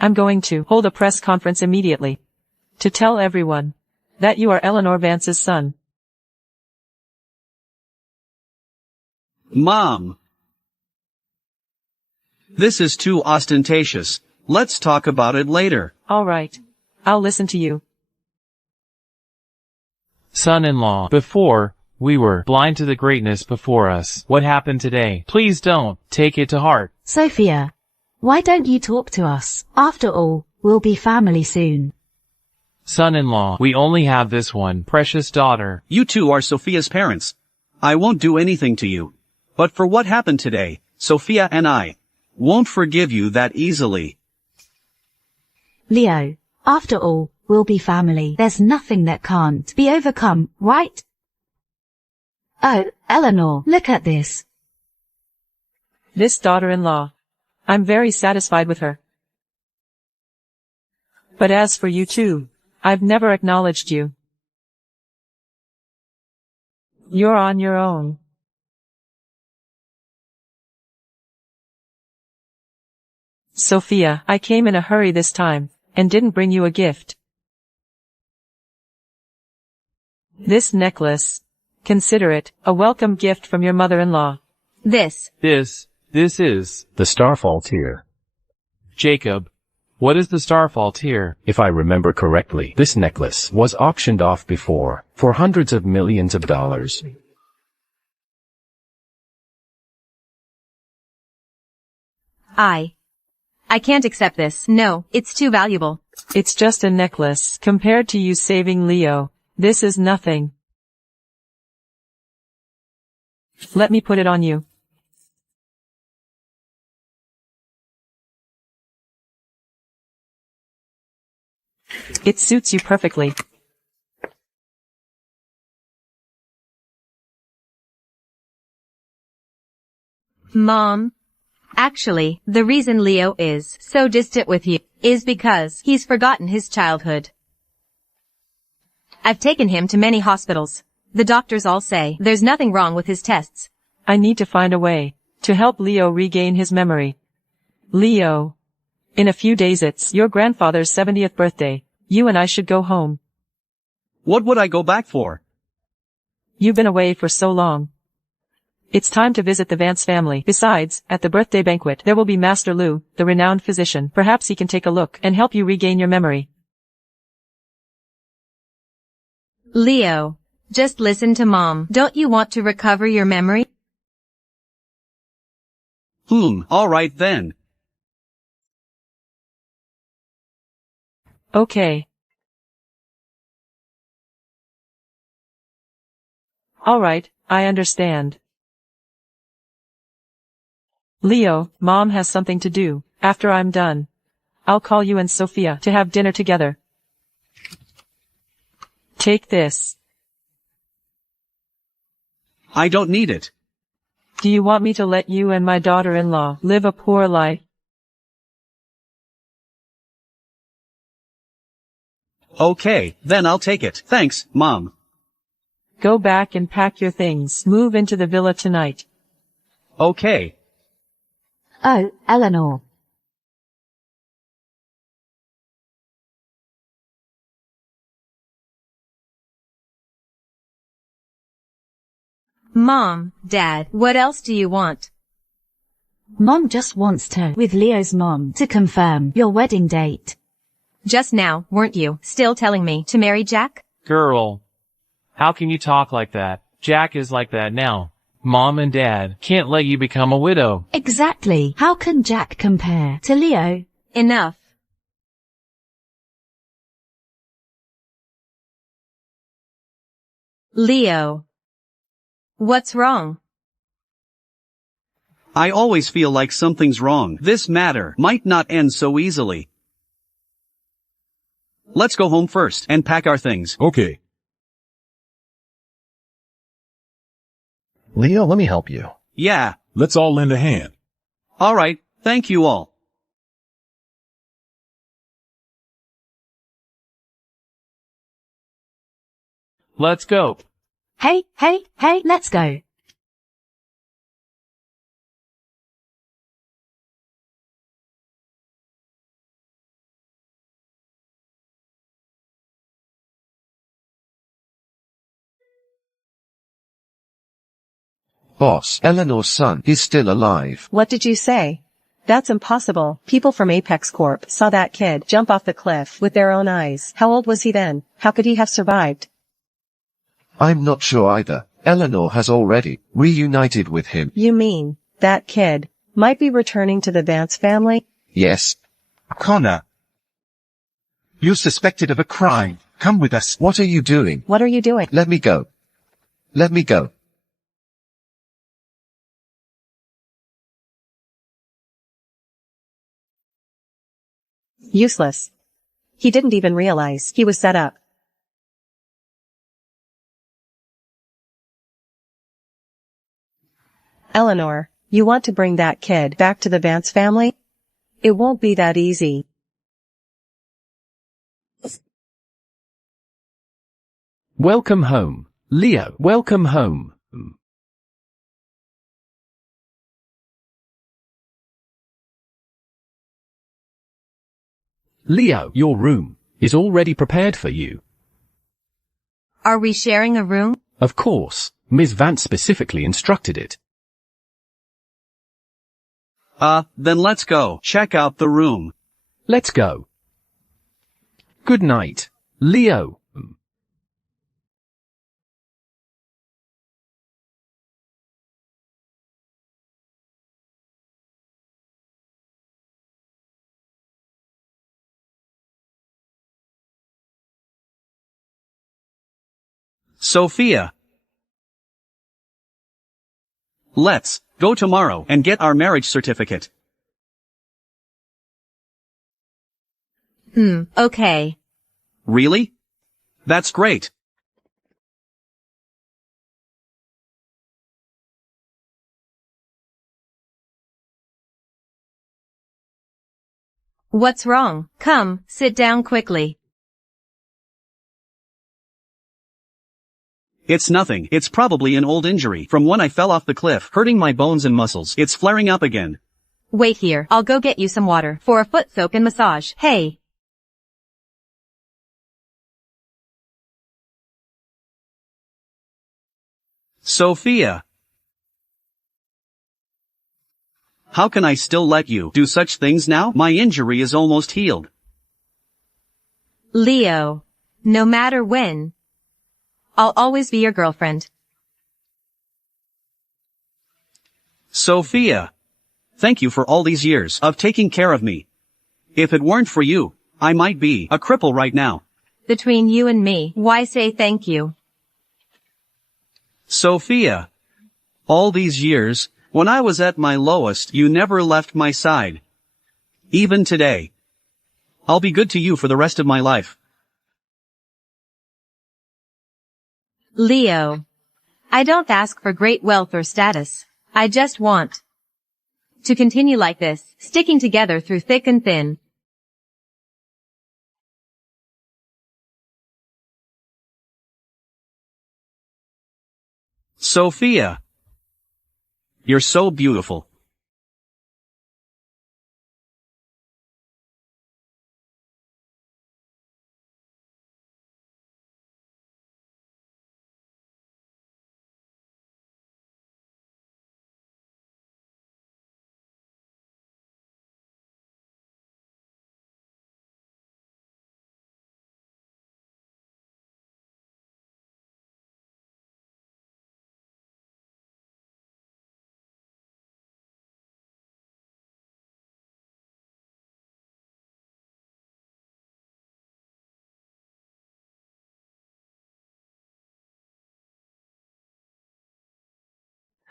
I'm going to hold a press conference immediately to tell everyone that you are Eleanor Vance's son. Mom. This is too ostentatious. Let's talk about it later. All right. I'll listen to you. Son-in-law, before, we were blind to the greatness before us. What happened today? Please don't take it to heart. Sophia, why don't you talk to us? After all, we'll be family soon. Son-in-law, we only have this one precious daughter. You two are Sophia's parents. I won't do anything to you. But for what happened today, Sophia and I won't forgive you that easily. Leo, after all, we'll be family. There's nothing that can't be overcome, right? Oh, Eleanor, look at this. This daughter-in-law. I'm very satisfied with her. But as for you two, I've never acknowledged you. You're on your own. Sophia, I came in a hurry this time, and didn't bring you a gift. This necklace. Consider it a welcome gift from your mother-in-law. This is The Starfall Tear. Jacob. What is the Starfall Tear? If I remember correctly, this necklace was auctioned off before, for hundreds of millions of dollars. I can't accept this. No, it's too valuable. It's just a necklace. Compared to you saving Leo, this is nothing. Let me put it on you. It suits you perfectly. Mom. Actually, the reason Leo is so distant with you is because he's forgotten his childhood. I've taken him to many hospitals. The doctors all say there's nothing wrong with his tests. I need to find a way to help Leo regain his memory. Leo, in a few days it's your grandfather's 70th birthday. You and I should go home. What would I go back for? You've been away for so long. It's time to visit the Vance family. Besides, at the birthday banquet, there will be Master Lou, the renowned physician. Perhaps he can take a look and help you regain your memory. Leo, just listen to Mom. Don't you want to recover your memory? All right then. Okay. All right, I understand. Leo, Mom has something to do. After I'm done, I'll call you and Sophia to have dinner together. Take this. I don't need it. Do you want me to let you and my daughter-in-law live a poor life? Okay, then I'll take it. Thanks, Mom. Go back and pack your things. Move into the villa tonight. Okay. Oh, Eleanor. Mom, Dad, what else do you want? Mom just wants to, with Leo's mom, to confirm your wedding date. Just now, weren't you still telling me to marry Jack? Girl. How can you talk like that? Jack is like that now. Mom and Dad can't let you become a widow. Exactly. How can Jack compare to Leo? Enough. Leo. What's wrong? I always feel like something's wrong. This matter might not end so easily. Let's go home first and pack our things. Okay. Leo, let me help you. Yeah. Let's all lend a hand. All right, thank you all. Let's go. Hey, let's go. Boss, Eleanor's son is still alive. What did you say? That's impossible. People from Apex Corp saw that kid jump off the cliff with their own eyes. How old was he then? How could he have survived? I'm not sure either. Eleanor has already reunited with him. You mean, that kid might be returning to the Vance family? Yes. Connor. You're suspected of a crime. Come with us. What are you doing? What are you doing? Let me go. Let me go. Useless. He didn't even realize he was set up. Eleanor, you want to bring that kid back to the Vance family? It won't be that easy. Welcome home, Leo. Welcome home. Leo, your room is already prepared for you. Are we sharing a room? Of course, Ms. Vance specifically instructed it. Then let's go check out the room. Let's go. Good night, Leo. Sophia. Let's go tomorrow and get our marriage certificate. Okay. Really? That's great. What's wrong? Come, sit down quickly. It's nothing. It's probably an old injury from when I fell off the cliff, hurting my bones and muscles. It's flaring up again. Wait here, I'll go get you some water for a foot soak and massage. Hey. Sophia. How can I still let you do such things now? My injury is almost healed. Leo. No matter when, I'll always be your girlfriend. Sophia. Thank you for all these years of taking care of me. If it weren't for you, I might be a cripple right now. Between you and me, why say thank you? Sophia. All these years, when I was at my lowest, you never left my side. Even today. I'll be good to you for the rest of my life. Leo. I don't ask for great wealth or status. I just want to continue like this, sticking together through thick and thin. Sophia. You're so beautiful.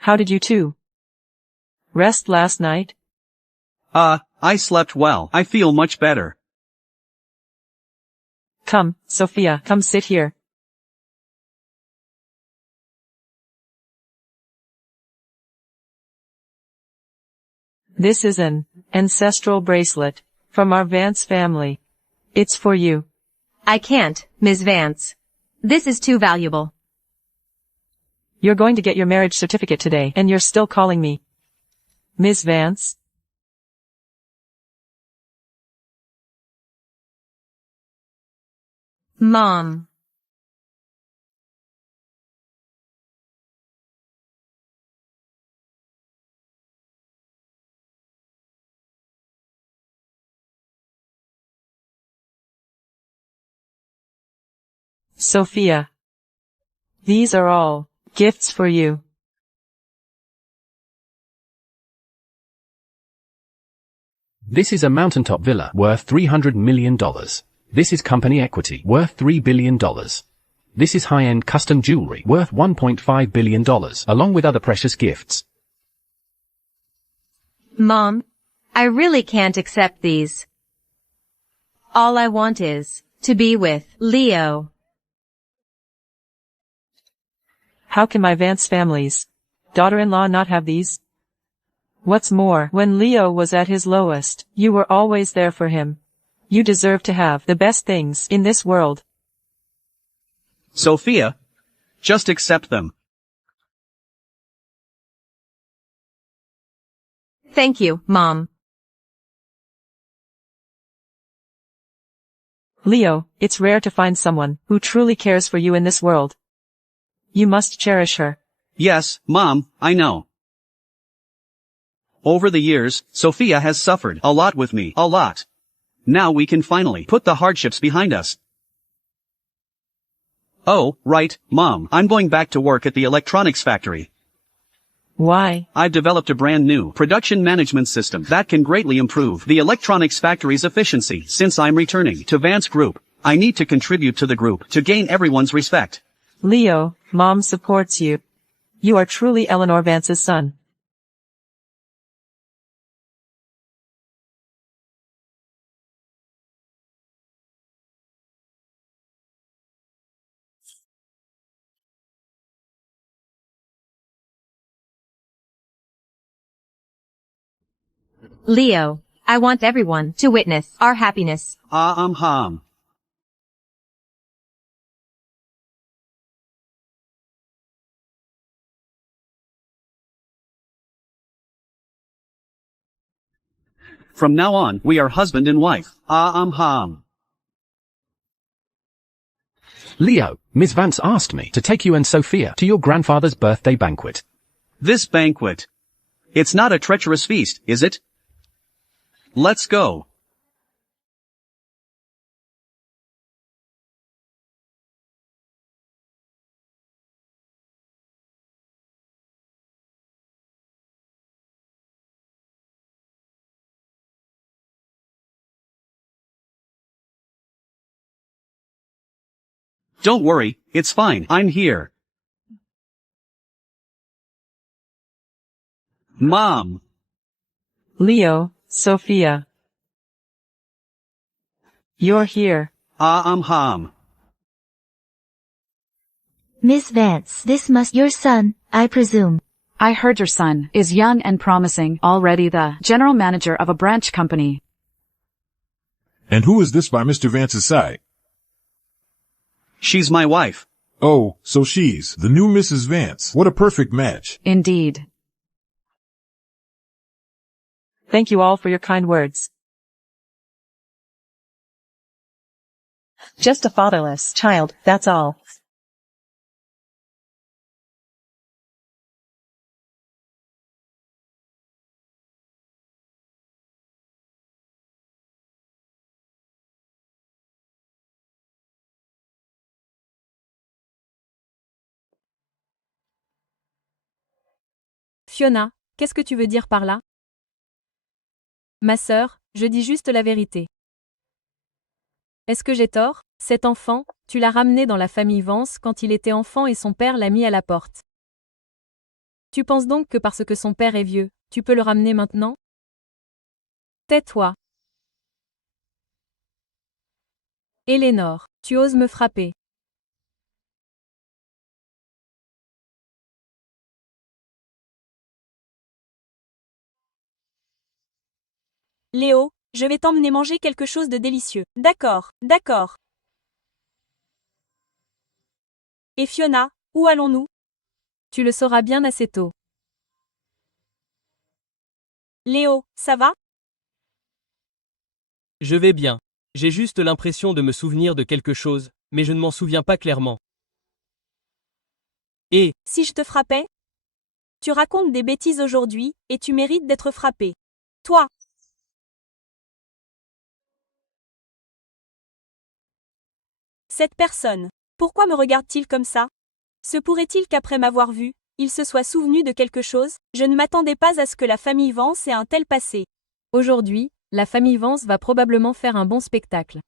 How did you two rest last night? I slept well. I feel much better. Come, Sophia, come sit here. This is an ancestral bracelet from our Vance family. It's for you. I can't, Ms. Vance. This is too valuable. You're going to get your marriage certificate today, and you're still calling me Ms. Vance? Mom. Sophia. These are all gifts for you. This is a mountaintop villa worth $300 million. This is company equity worth $3 billion. This is high-end custom jewelry worth $1.5 billion, along with other precious gifts. Mom, I really can't accept these. All I want is to be with Leo. How can my Vance family's daughter-in-law not have these? What's more, when Leo was at his lowest, you were always there for him. You deserve to have the best things in this world. Sophia, just accept them. Thank you, Mom. Leo, it's rare to find someone who truly cares for you in this world. You must cherish her. Yes, Mom, I know. Over the years, Sophia has suffered a lot with me, a lot. Now we can finally put the hardships behind us. Oh, right, Mom, I'm going back to work at the electronics factory. Why? I've developed a brand new production management system that can greatly improve the electronics factory's efficiency. Since I'm returning to Vance Group, I need to contribute to the group to gain everyone's respect. Leo, Mom supports you. You are truly Eleanor Vance's son. Leo, I want everyone to witness our happiness. Hum. From now on, we are husband and wife. Hum. Leo, Ms. Vance asked me to take you and Sophia to your grandfather's birthday banquet. This banquet. It's not a treacherous feast, is it? Let's go. Don't worry, it's fine, I'm here. Mom. Leo, Sophia. You're here. Hum. Miss Vance, this must your son, I presume. I heard your son is young and promising, already the general manager of a branch company. And who is this by Mr. Vance's side? She's my wife. Oh, so she's the new Mrs. Vance. What a perfect match. Indeed. Thank you all for your kind words. Just a fatherless child, that's all. Fiona, qu'est-ce que tu veux dire par là? Ma sœur, je dis juste la vérité. Est-ce que j'ai tort? Cet enfant, tu l'as ramené dans la famille Vance quand il était enfant et son père l'a mis à la porte. Tu penses donc que parce que son père est vieux, tu peux le ramener maintenant? Tais-toi. Eleanor, tu oses me frapper. Léo, je vais t'emmener manger quelque chose de délicieux. D'accord, d'accord. Et Fiona, où allons-nous? Tu le sauras bien assez tôt. Léo, ça va? Je vais bien. J'ai juste l'impression de me souvenir de quelque chose, mais je ne m'en souviens pas clairement. Et, Si je te frappais? Tu racontes des bêtises aujourd'hui, et tu mérites d'être frappé. Toi! Cette personne. Pourquoi me regarde-t-il comme ça? Se pourrait-il qu'après m'avoir vu, il se soit souvenu de quelque chose? Je ne m'attendais pas à ce que la famille Vance ait un tel passé. Aujourd'hui, la famille Vance va probablement faire un bon spectacle.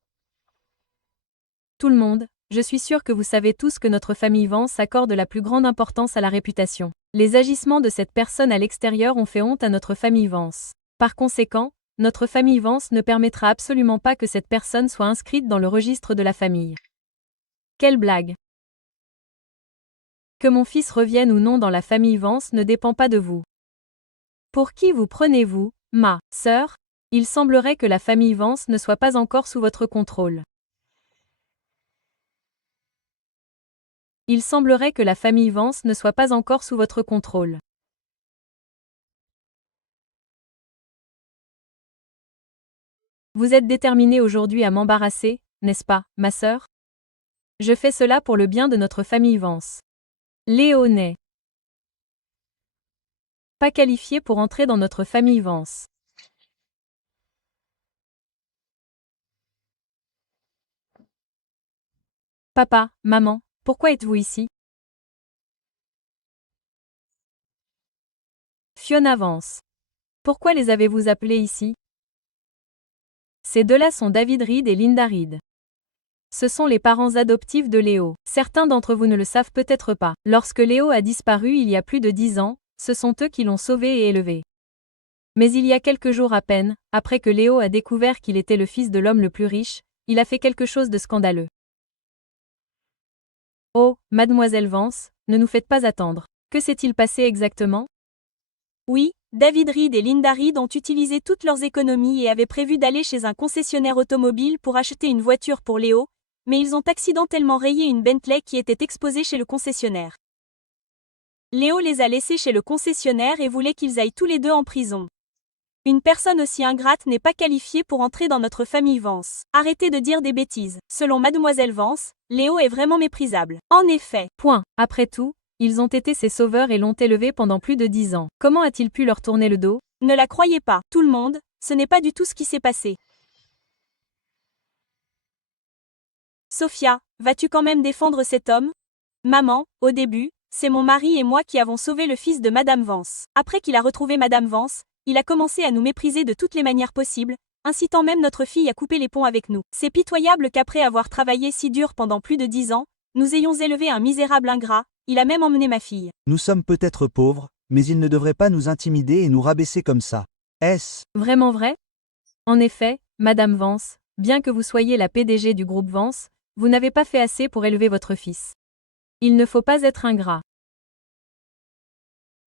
Tout le monde, je suis sûr que vous savez tous que notre famille Vance accorde la plus grande importance à la réputation. Les agissements de cette personne à l'extérieur ont fait honte à notre famille Vance. Par conséquent, notre famille Vance ne permettra absolument pas que cette personne soit inscrite dans le registre de la famille. Quelle blague! Que mon fils revienne ou non dans la famille Vance ne dépend pas de vous. Pour qui vous prenez-vous, ma sœur? Il semblerait que la famille Vance ne soit pas encore sous votre contrôle. Il semblerait que la famille Vance ne soit pas encore sous votre contrôle. Vous êtes déterminée aujourd'hui à m'embarrasser, n'est-ce pas, ma sœur? Je fais cela pour le bien de notre famille Vance. Léo n'est pas qualifié pour entrer dans notre famille Vance. Papa, maman, pourquoi êtes-vous ici? Fiona Vance. Pourquoi les avez-vous appelés ici? Ces deux-là sont David Reed et Linda Reed. Ce sont les parents adoptifs de Léo. Certains d'entre vous ne le savent peut-être pas. Lorsque Léo a disparu il y a plus de 10 ans, ce sont eux qui l'ont sauvé et élevé. Mais il y a quelques jours à peine, après que Léo a découvert qu'il était le fils de l'homme le plus riche, il a fait quelque chose de scandaleux. Oh, mademoiselle Vance, ne nous faites pas attendre. Que s'est-il passé exactement? Oui, David Reed et Linda Reed ont utilisé toutes leurs économies et avaient prévu d'aller chez un concessionnaire automobile pour acheter une voiture pour Léo, mais ils ont accidentellement rayé une Bentley qui était exposée chez le concessionnaire. Léo les a laissés chez le concessionnaire et voulait qu'ils aillent tous les deux en prison. Une personne aussi ingrate n'est pas qualifiée pour entrer dans notre famille Vance. Arrêtez de dire des bêtises. Selon mademoiselle Vance, Léo est vraiment méprisable. En effet. Point. Après tout, ils ont été ses sauveurs et l'ont élevé pendant plus de 10 ans. Comment a-t-il pu leur tourner le dos? Ne la croyez pas, tout le monde, ce n'est pas du tout ce qui s'est passé. Sophia, vas-tu quand même défendre cet homme? Maman, au début, c'est mon mari et moi qui avons sauvé le fils de Madame Vance. Après qu'il a retrouvé Madame Vance, il a commencé à nous mépriser de toutes les manières possibles, incitant même notre fille à couper les ponts avec nous. C'est pitoyable qu'après avoir travaillé si dur pendant plus de 10 ans, nous ayons élevé un misérable ingrat, il a même emmené ma fille. Nous sommes peut-être pauvres, mais il ne devrait pas nous intimider et nous rabaisser comme ça. Est-ce vraiment vrai? En effet, Madame Vance, bien que vous soyez la PDG du groupe Vance, vous n'avez pas fait assez pour élever votre fils. Il ne faut pas être ingrat.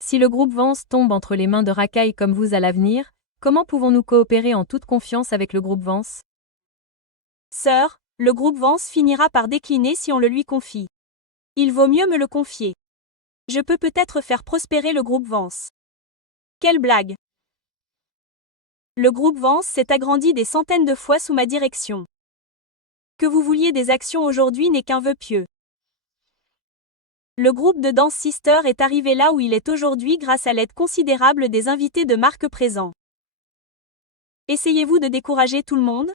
Si le groupe Vance tombe entre les mains de racailles comme vous à l'avenir, comment pouvons-nous coopérer en toute confiance avec le groupe Vance? Sœur, le groupe Vance finira par décliner si on le lui confie. Il vaut mieux me le confier. Je peux peut-être faire prospérer le groupe Vance. Quelle blague! Le groupe Vance s'est agrandi des centaines de fois sous ma direction. Que vous vouliez des actions aujourd'hui n'est qu'un vœu pieux. Le groupe de Dance Sister est arrivé là où il est aujourd'hui grâce à l'aide considérable des invités de marque présents. Essayez-vous de décourager tout le monde?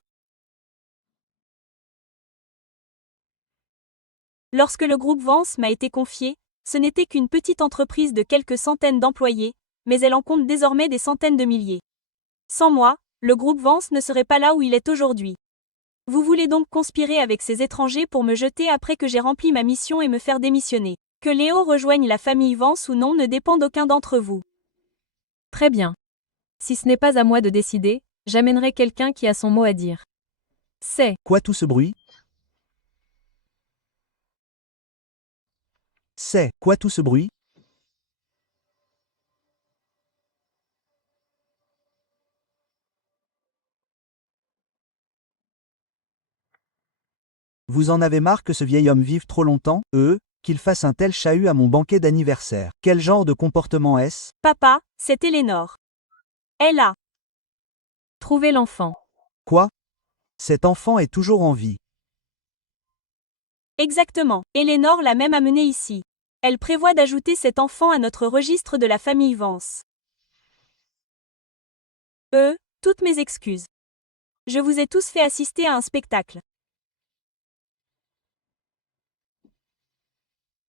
Lorsque le groupe Vance m'a été confié, ce n'était qu'une petite entreprise de quelques centaines d'employés, mais elle en compte désormais des centaines de milliers. Sans moi, le groupe Vance ne serait pas là où il est aujourd'hui. Vous voulez donc conspirer avec ces étrangers pour me jeter après que j'ai rempli ma mission et me faire démissionner. Que Léo rejoigne la famille Vance ou non ne dépend d'aucun d'entre vous. Très bien. Si ce n'est pas à moi de décider, j'amènerai quelqu'un qui a son mot à dire. C'est Quoi tout ce bruit? C'est quoi tout ce bruit? Vous en avez marre que ce vieil homme vive trop longtemps, qu'il fasse un tel chahut à mon banquet d'anniversaire. Quel genre de comportement est-ce? Papa, c'est Eleanor. Elle a trouver l'enfant. Quoi? Cet enfant est toujours en vie. Exactement. Eleanor l'a même amené ici. Elle prévoit d'ajouter cet enfant à notre registre de la famille Vance. Toutes mes excuses. Je vous ai tous fait assister à un spectacle.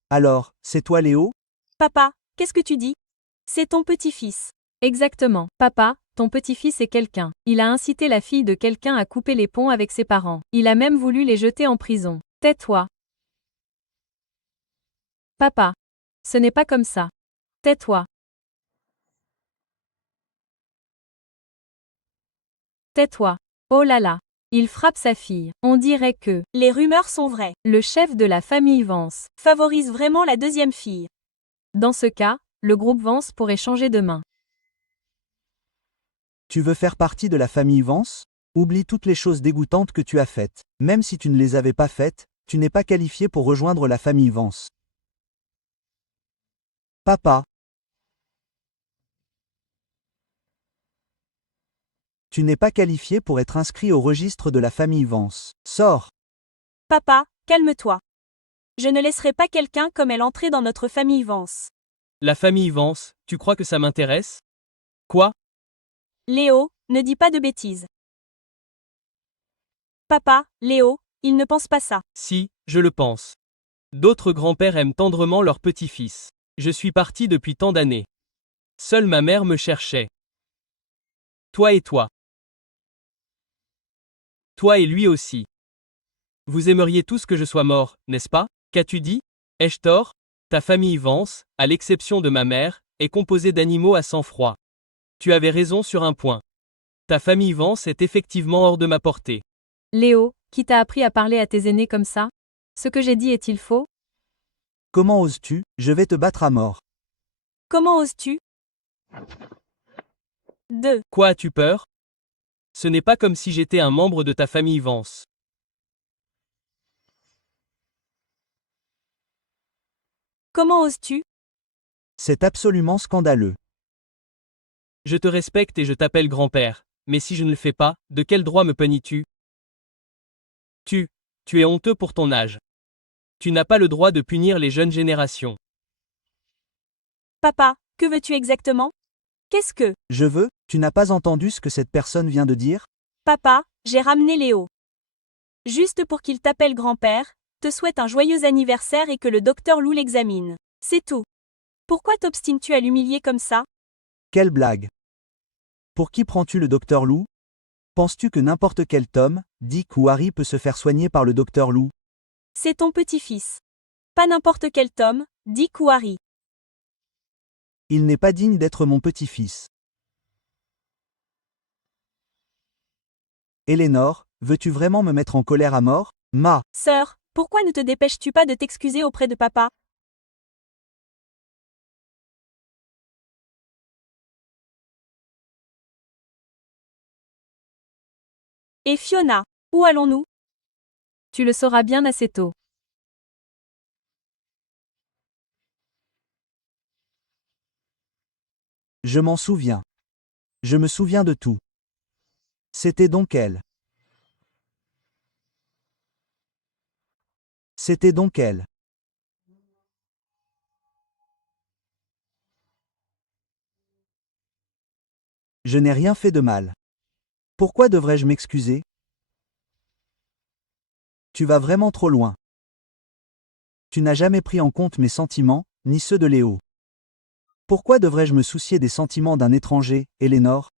Alors, c'est toi Léo? Papa, qu'est-ce que tu dis? C'est ton petit-fils. Exactement. Papa, ton petit-fils est quelqu'un. Il a incité la fille de quelqu'un à couper les ponts avec ses parents. Il a même voulu les jeter en prison. Tais-toi. Papa. Ce n'est pas comme ça. Tais-toi. Tais-toi. Oh là là. Il frappe sa fille. On dirait que les rumeurs sont vraies. Le chef de la famille Vance favorise vraiment la deuxième fille. Dans ce cas, le groupe Vance pourrait changer de main. Tu veux faire partie de la famille Vance? Oublie toutes les choses dégoûtantes que tu as faites. Même si tu ne les avais pas faites, tu n'es pas qualifié pour rejoindre la famille Vance. Papa. Tu n'es pas qualifié pour être inscrit au registre de la famille Vance. Sors. Papa, calme-toi. Je ne laisserai pas quelqu'un comme elle entrer dans notre famille Vance. La famille Vance, tu crois que ça m'intéresse? Quoi? Léo, ne dis pas de bêtises. Papa, Léo, il ne pense pas ça. Si, je le pense. D'autres grands-pères aiment tendrement leur petit-fils. Je suis parti depuis tant d'années. Seule ma mère me cherchait. Toi et toi. Toi et lui aussi. Vous aimeriez tous que je sois mort, n'est-ce pas? Qu'as-tu dit? Ai-je tort? Ta famille Vance, à l'exception de ma mère, est composée d'animaux à sang-froid. Tu avais raison sur un point. Ta famille Vance est effectivement hors de ma portée. Léo, qui t'a appris à parler à tes aînés comme ça? Ce que j'ai dit est-il faux? Comment oses-tu? Je vais te battre à mort. Comment oses-tu? 2. Quoi, as-tu peur? Ce n'est pas comme si j'étais un membre de ta famille Vance. Comment oses-tu? C'est absolument scandaleux. Je te respecte et je t'appelle grand-père, mais si je ne le fais pas, de quel droit me punis-tu? Tu es honteux pour ton âge. Tu n'as pas le droit de punir les jeunes générations. Papa, que veux-tu exactement? Qu'est-ce que? Je veux, tu n'as pas entendu ce que cette personne vient de dire? Papa, j'ai ramené Léo. Juste pour qu'il t'appelle grand-père, te souhaite un joyeux anniversaire et que le docteur Lou l'examine. C'est tout. Pourquoi t'obstines-tu à l'humilier comme ça? Quelle blague! Pour qui prends-tu le docteur Lou? Penses-tu que n'importe quel Tom, Dick ou Harry peut se faire soigner par le docteur Lou? C'est ton petit-fils. Pas n'importe quel Tom, Dick ou Harry. Il n'est pas digne d'être mon petit-fils. Eleanor, veux-tu vraiment me mettre en colère à mort? Sœur, pourquoi ne te dépêches-tu pas de t'excuser auprès de papa? Et Fiona, où allons-nous? Tu le sauras bien assez tôt. Je m'en souviens. Je me souviens de tout. C'était donc elle. C'était donc elle. Je n'ai rien fait de mal. Pourquoi devrais-je m'excuser? Tu vas vraiment trop loin. Tu n'as jamais pris en compte mes sentiments, ni ceux de Léo. Pourquoi devrais-je me soucier des sentiments d'un étranger, Eleanor?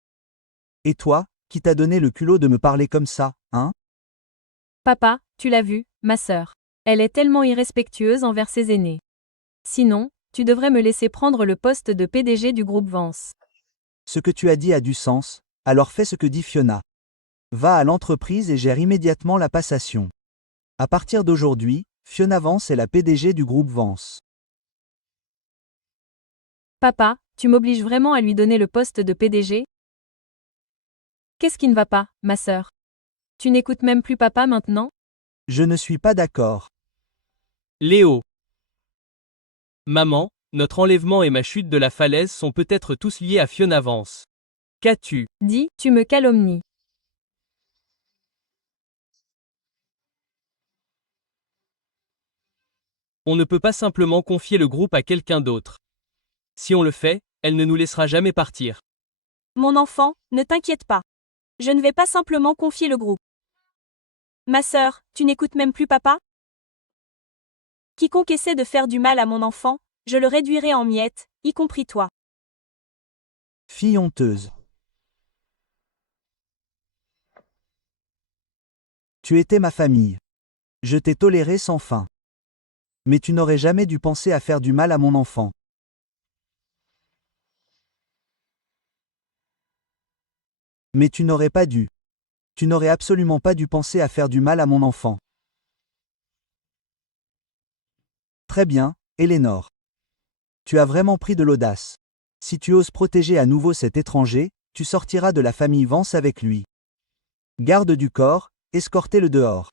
Et toi, qui t'as donné le culot de me parler comme ça, hein? Papa, tu l'as vu, ma sœur. Elle est tellement irrespectueuse envers ses aînés. Sinon, tu devrais me laisser prendre le poste de PDG du groupe Vance. Ce que tu as dit a du sens, alors fais ce que dit Fiona. Va à l'entreprise et gère immédiatement la passation. À partir d'aujourd'hui, Fiona Vance est la PDG du groupe Vance. Papa, tu m'obliges vraiment à lui donner le poste de PDG? Qu'est-ce qui ne va pas, ma sœur? Tu n'écoutes même plus papa maintenant? Je ne suis pas d'accord. Léo. Maman, notre enlèvement et ma chute de la falaise sont peut-être tous liés à Fiona Vance. Qu'as-tu Dis, tu me calomnies. On ne peut pas simplement confier le groupe à quelqu'un d'autre. Si on le fait, elle ne nous laissera jamais partir. Mon enfant, ne t'inquiète pas. Je ne vais pas simplement confier le groupe. Ma sœur, tu n'écoutes même plus papa? Quiconque essaie de faire du mal à mon enfant, je le réduirai en miettes, y compris toi. Fille honteuse. Tu étais ma famille. Je t'ai toléré sans fin. Mais tu n'aurais jamais dû penser à faire du mal à mon enfant. Mais tu n'aurais pas dû. Tu n'aurais absolument pas dû penser à faire du mal à mon enfant. Très bien, Eleanor. Tu as vraiment pris de l'audace. Si tu oses protéger à nouveau cet étranger, tu sortiras de la famille Vance avec lui. Garde du corps, escortez-le dehors.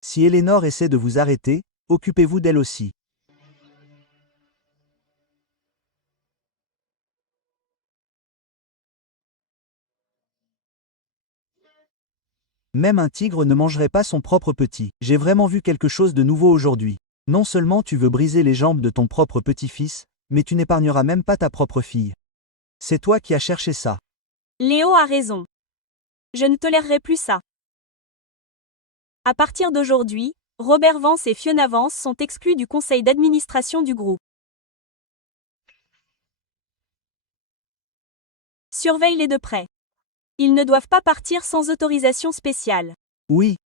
Si Eleanor essaie de vous arrêter, occupez-vous d'elle aussi. Même un tigre ne mangerait pas son propre petit. J'ai vraiment vu quelque chose de nouveau aujourd'hui. Non seulement tu veux briser les jambes de ton propre petit-fils, mais tu n'épargneras même pas ta propre fille. C'est toi qui as cherché ça. Léo a raison. Je ne tolérerai plus ça. À partir d'aujourd'hui, Robert Vance et Fiona Vance sont exclus du conseil d'administration du groupe. Surveille-les de près. Ils ne doivent pas partir sans autorisation spéciale. Oui.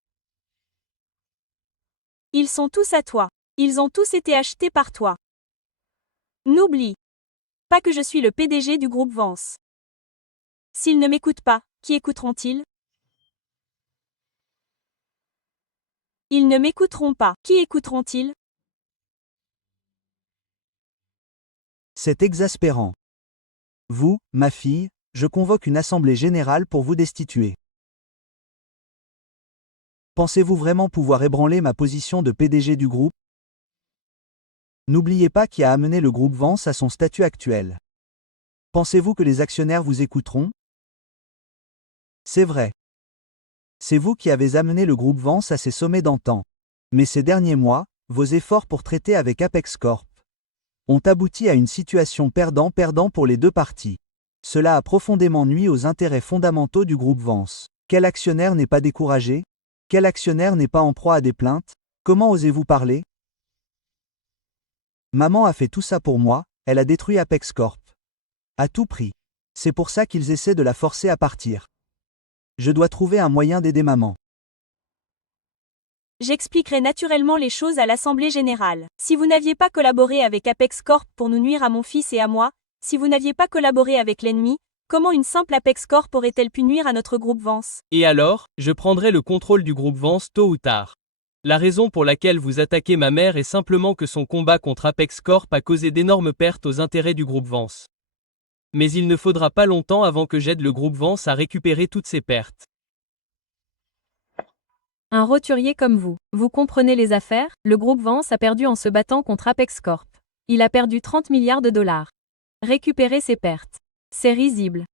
Ils sont tous à toi. Ils ont tous été achetés par toi. N'oublie pas que je suis le PDG du groupe Vance. S'ils ne m'écoutent pas, qui écouteront-ils? Ils ne m'écouteront pas, qui écouteront-ils? C'est exaspérant. Vous, ma fille, je convoque une assemblée générale pour vous destituer. Pensez-vous vraiment pouvoir ébranler ma position de PDG du groupe? N'oubliez pas qui a amené le groupe Vance à son statut actuel. Pensez-vous que les actionnaires vous écouteront? C'est vrai. C'est vous qui avez amené le groupe Vance à ses sommets d'antan. Mais ces derniers mois, vos efforts pour traiter avec Apex Corp ont abouti à une situation perdant-perdant pour les deux parties. Cela a profondément nui aux intérêts fondamentaux du groupe Vance. Quel actionnaire n'est pas découragé? Quel actionnaire n'est pas en proie à des plaintes? Comment osez-vous parler? Maman a fait tout ça pour moi, elle a détruit Apex Corp. À tout prix. C'est pour ça qu'ils essaient de la forcer à partir. Je dois trouver un moyen d'aider maman. J'expliquerai naturellement les choses à l'Assemblée générale. Si vous n'aviez pas collaboré avec Apex Corp pour nous nuire à mon fils et à moi, si vous n'aviez pas collaboré avec l'ennemi, comment une simple Apex Corp aurait-elle pu nuire à notre groupe Vance? Et alors, je prendrai le contrôle du groupe Vance tôt ou tard. La raison pour laquelle vous attaquez ma mère est simplement que son combat contre Apex Corp a causé d'énormes pertes aux intérêts du groupe Vance. Mais il ne faudra pas longtemps avant que j'aide le groupe Vance à récupérer toutes ces pertes. Un roturier comme vous. Vous comprenez les affaires? Le groupe Vance a perdu en se battant contre Apex Corp. Il a perdu 30 milliards de dollars. Récupérer ses pertes. C'est risible.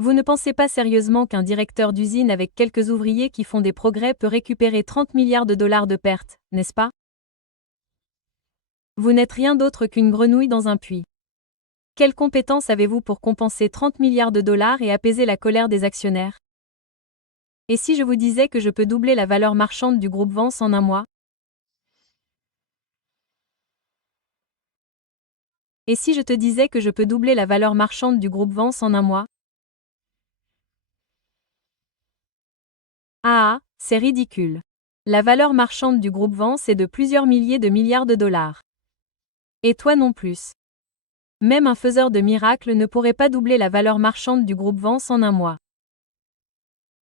Vous ne pensez pas sérieusement qu'un directeur d'usine avec quelques ouvriers qui font des progrès peut récupérer 30 milliards de dollars de pertes, n'est-ce pas? Vous n'êtes rien d'autre qu'une grenouille dans un puits. Quelles compétences avez-vous pour compenser 30 milliards de dollars et apaiser la colère des actionnaires? Et si je vous disais que je peux doubler la valeur marchande du groupe Vance en un mois? Et si je te disais que je peux doubler la valeur marchande du groupe Vance en un mois? Ah, c'est ridicule. La valeur marchande du groupe Vance est de plusieurs milliers de milliards de dollars. Et toi non plus. Même un faiseur de miracles ne pourrait pas doubler la valeur marchande du groupe Vance en un mois.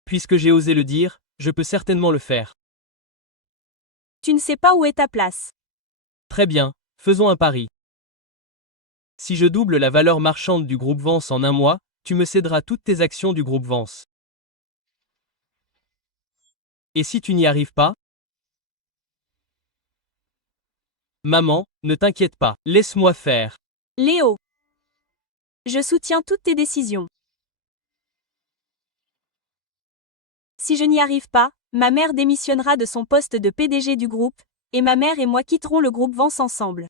Puisque j'ai osé le dire, je peux certainement le faire. Tu ne sais pas où est ta place. Très bien, faisons un pari. Si je double la valeur marchande du groupe Vance en un mois, tu me céderas toutes tes actions du groupe Vance. Et si tu n'y arrives pas? Maman, ne t'inquiète pas, laisse-moi faire. Léo. Je soutiens toutes tes décisions. Si je n'y arrive pas, ma mère démissionnera de son poste de PDG du groupe, et ma mère et moi quitterons le groupe Vance ensemble.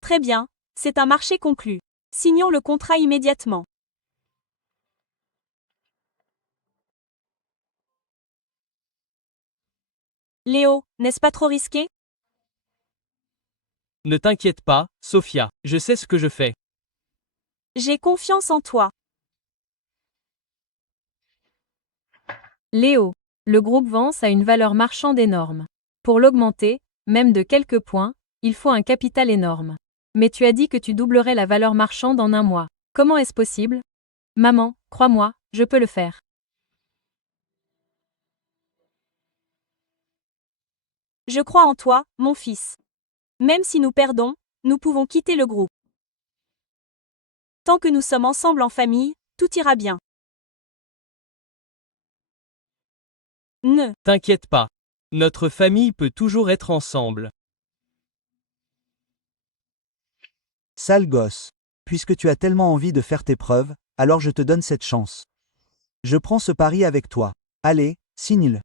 Très bien, c'est un marché conclu. Signons le contrat immédiatement. Léo, n'est-ce pas trop risqué? Ne t'inquiète pas, Sophia, je sais ce que je fais. J'ai confiance en toi. Léo, le groupe Vance a une valeur marchande énorme. Pour l'augmenter, même de quelques points, il faut un capital énorme. Mais tu as dit que tu doublerais la valeur marchande en un mois. Comment est-ce possible? Maman, crois-moi, je peux le faire. Je crois en toi, mon fils. Même si nous perdons, nous pouvons quitter le groupe. Tant que nous sommes ensemble en famille, tout ira bien. Ne t'inquiète pas. Notre famille peut toujours être ensemble. Sale gosse. Puisque tu as tellement envie de faire tes preuves, alors je te donne cette chance. Je prends ce pari avec toi. Allez, signe-le.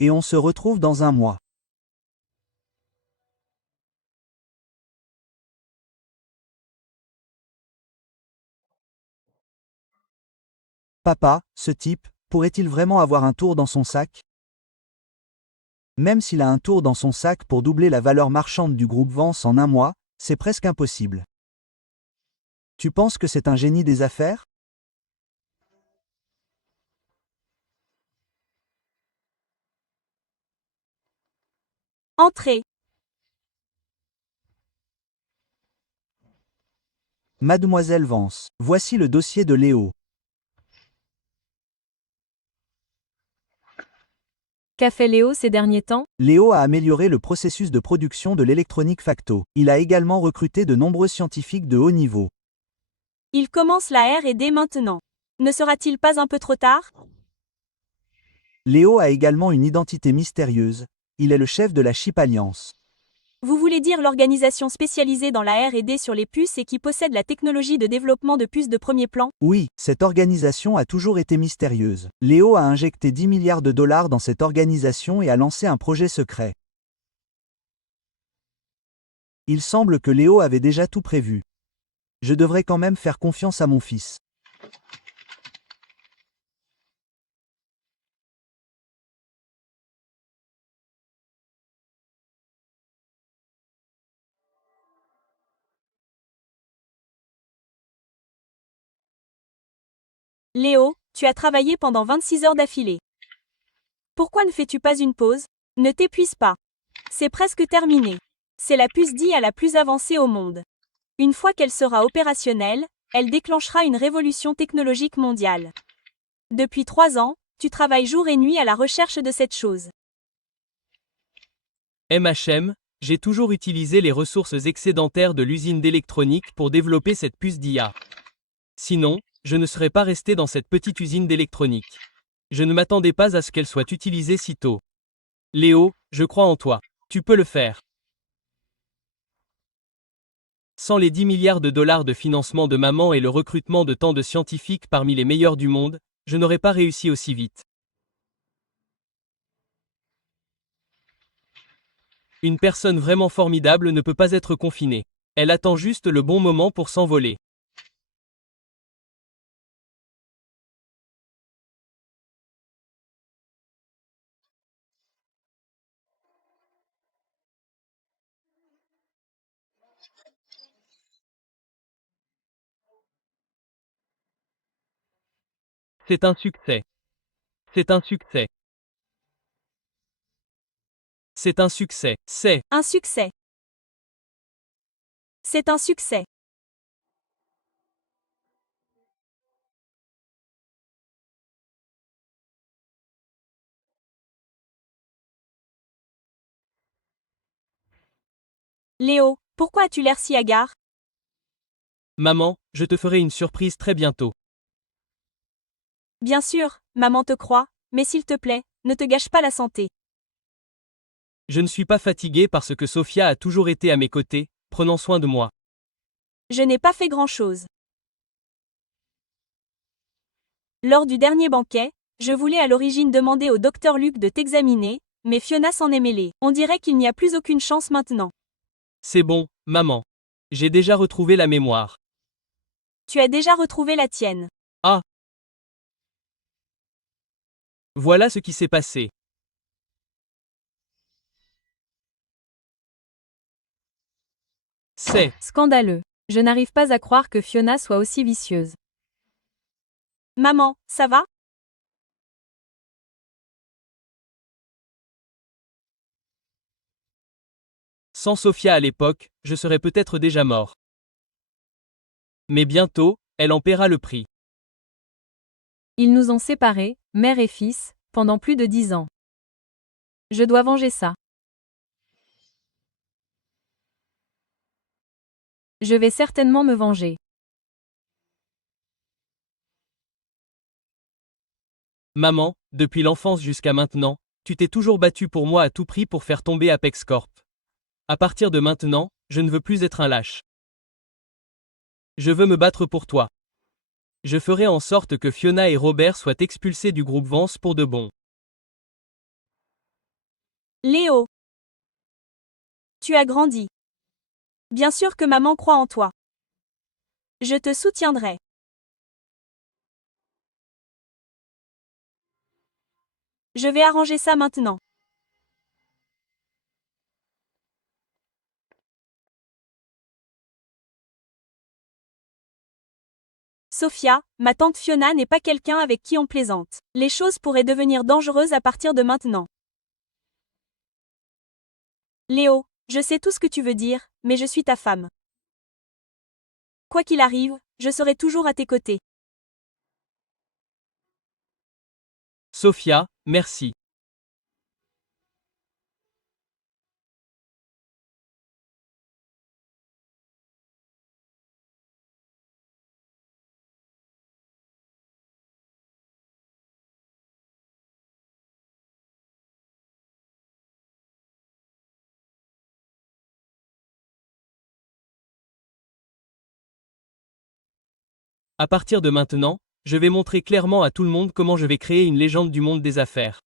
Et on se retrouve dans un mois. Papa, ce type, pourrait-il vraiment avoir un tour dans son sac? Même s'il a un tour dans son sac pour doubler la valeur marchande du groupe Vance en un mois, c'est presque impossible. Tu penses que c'est un génie des affaires? Entrez. Mademoiselle Vance, voici le dossier de Léo. Qu'a fait Léo ces derniers temps? Léo a amélioré le processus de production de l'électronique Facto. Il a également recruté de nombreux scientifiques de haut niveau. Il commence la R&D maintenant. Ne sera-t-il pas un peu trop tard? Léo a également une identité mystérieuse. Il est le chef de la Chip Alliance. Vous voulez dire l'organisation spécialisée dans la R&D sur les puces et qui possède la technologie de développement de puces de premier plan? Oui, cette organisation a toujours été mystérieuse. Léo a injecté 10 milliards de dollars dans cette organisation et a lancé un projet secret. Il semble que Léo avait déjà tout prévu. Je devrais quand même faire confiance à mon fils. Léo, tu as travaillé pendant 26 heures d'affilée. Pourquoi ne fais-tu pas une pause? Ne t'épuise pas. C'est presque terminé. C'est la puce d'IA la plus avancée au monde. Une fois qu'elle sera opérationnelle, elle déclenchera une révolution technologique mondiale. Depuis 3 ans, tu travailles jour et nuit à la recherche de cette chose. MHM, j'ai toujours utilisé les ressources excédentaires de l'usine d'électronique pour développer cette puce d'IA. Sinon, je ne serais pas resté dans cette petite usine d'électronique. Je ne m'attendais pas à ce qu'elle soit utilisée si tôt. Léo, je crois en toi. Tu peux le faire. Sans les 10 milliards de dollars de financement de maman et le recrutement de tant de scientifiques parmi les meilleurs du monde, je n'aurais pas réussi aussi vite. Une personne vraiment formidable ne peut pas être confinée. Elle attend juste le bon moment pour s'envoler. C'est un succès. C'est un succès. C'est un succès. C'est un succès. C'est un succès. Léo, pourquoi as-tu l'air si hagard? Maman, je te ferai une surprise très bientôt. Bien sûr, maman te croit, mais s'il te plaît, ne te gâche pas la santé. Je ne suis pas fatigué parce que Sophia a toujours été à mes côtés, prenant soin de moi. Je n'ai pas fait grand-chose. Lors du dernier banquet, je voulais à l'origine demander au docteur Luc de t'examiner, mais Fiona s'en est mêlée. On dirait qu'il n'y a plus aucune chance maintenant. C'est bon, maman. J'ai déjà retrouvé la mémoire. Tu as déjà retrouvé la tienne. Ah! Voilà ce qui s'est passé. C'est scandaleux. Je n'arrive pas à croire que Fiona soit aussi vicieuse. Maman, ça va? Sans Sophia à l'époque, je serais peut-être déjà mort. Mais bientôt, elle en paiera le prix. Ils nous ont séparés, mère et fils, pendant plus de 10 ans. Je dois venger ça. Je vais certainement me venger. Maman, depuis l'enfance jusqu'à maintenant, tu t'es toujours battue pour moi à tout prix pour faire tomber Apex Corp. À partir de maintenant, je ne veux plus être un lâche. Je veux me battre pour toi. Je ferai en sorte que Fiona et Robert soient expulsés du groupe Vance pour de bon. Léo, tu as grandi. Bien sûr que maman croit en toi. Je te soutiendrai. Je vais arranger ça maintenant. Sophia, ma tante Fiona n'est pas quelqu'un avec qui on plaisante. Les choses pourraient devenir dangereuses à partir de maintenant. Léo, je sais tout ce que tu veux dire, mais je suis ta femme. Quoi qu'il arrive, je serai toujours à tes côtés. Sophia, merci. À partir de maintenant, je vais montrer clairement à tout le monde comment je vais créer une légende du monde des affaires.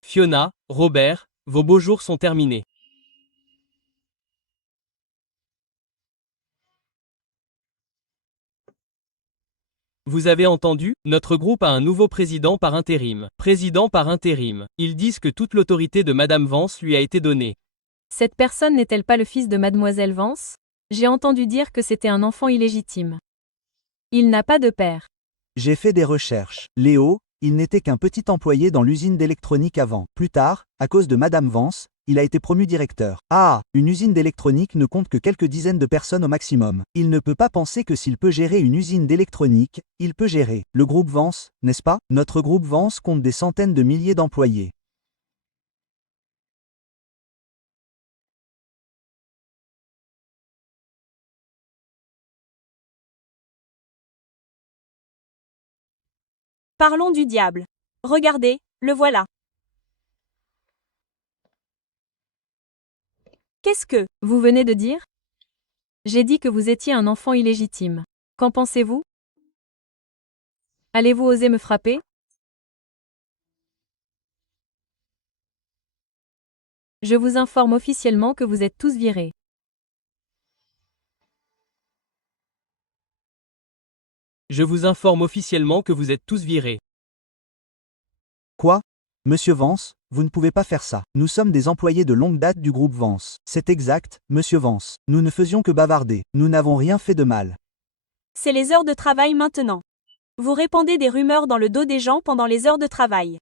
Fiona, Robert, vos beaux jours sont terminés. Vous avez entendu, notre groupe a un nouveau président par intérim. Président par intérim. Ils disent que toute l'autorité de Madame Vance lui a été donnée. Cette personne n'est-elle pas le fils de Mademoiselle Vance? J'ai entendu dire que c'était un enfant illégitime. Il n'a pas de père. J'ai fait des recherches. Léo, il n'était qu'un petit employé dans l'usine d'électronique avant. Plus tard, à cause de Madame Vance, il a été promu directeur. Ah, une usine d'électronique ne compte que quelques dizaines de personnes au maximum. Il ne peut pas penser que s'il peut gérer une usine d'électronique, il peut gérer le groupe Vance, n'est-ce pas? Notre groupe Vance compte des centaines de milliers d'employés. Parlons du diable. Regardez, le voilà. Qu'est-ce que vous venez de dire? J'ai dit que vous étiez un enfant illégitime. Qu'en pensez-vous? Allez-vous oser me frapper? Je vous informe officiellement que vous êtes tous virés. Je vous informe officiellement que vous êtes tous virés. Quoi? Monsieur Vance, vous ne pouvez pas faire ça. Nous sommes des employés de longue date du groupe Vance. C'est exact, Monsieur Vance. Nous ne faisions que bavarder. Nous n'avons rien fait de mal. C'est les heures de travail maintenant. Vous répandez des rumeurs dans le dos des gens pendant les heures de travail.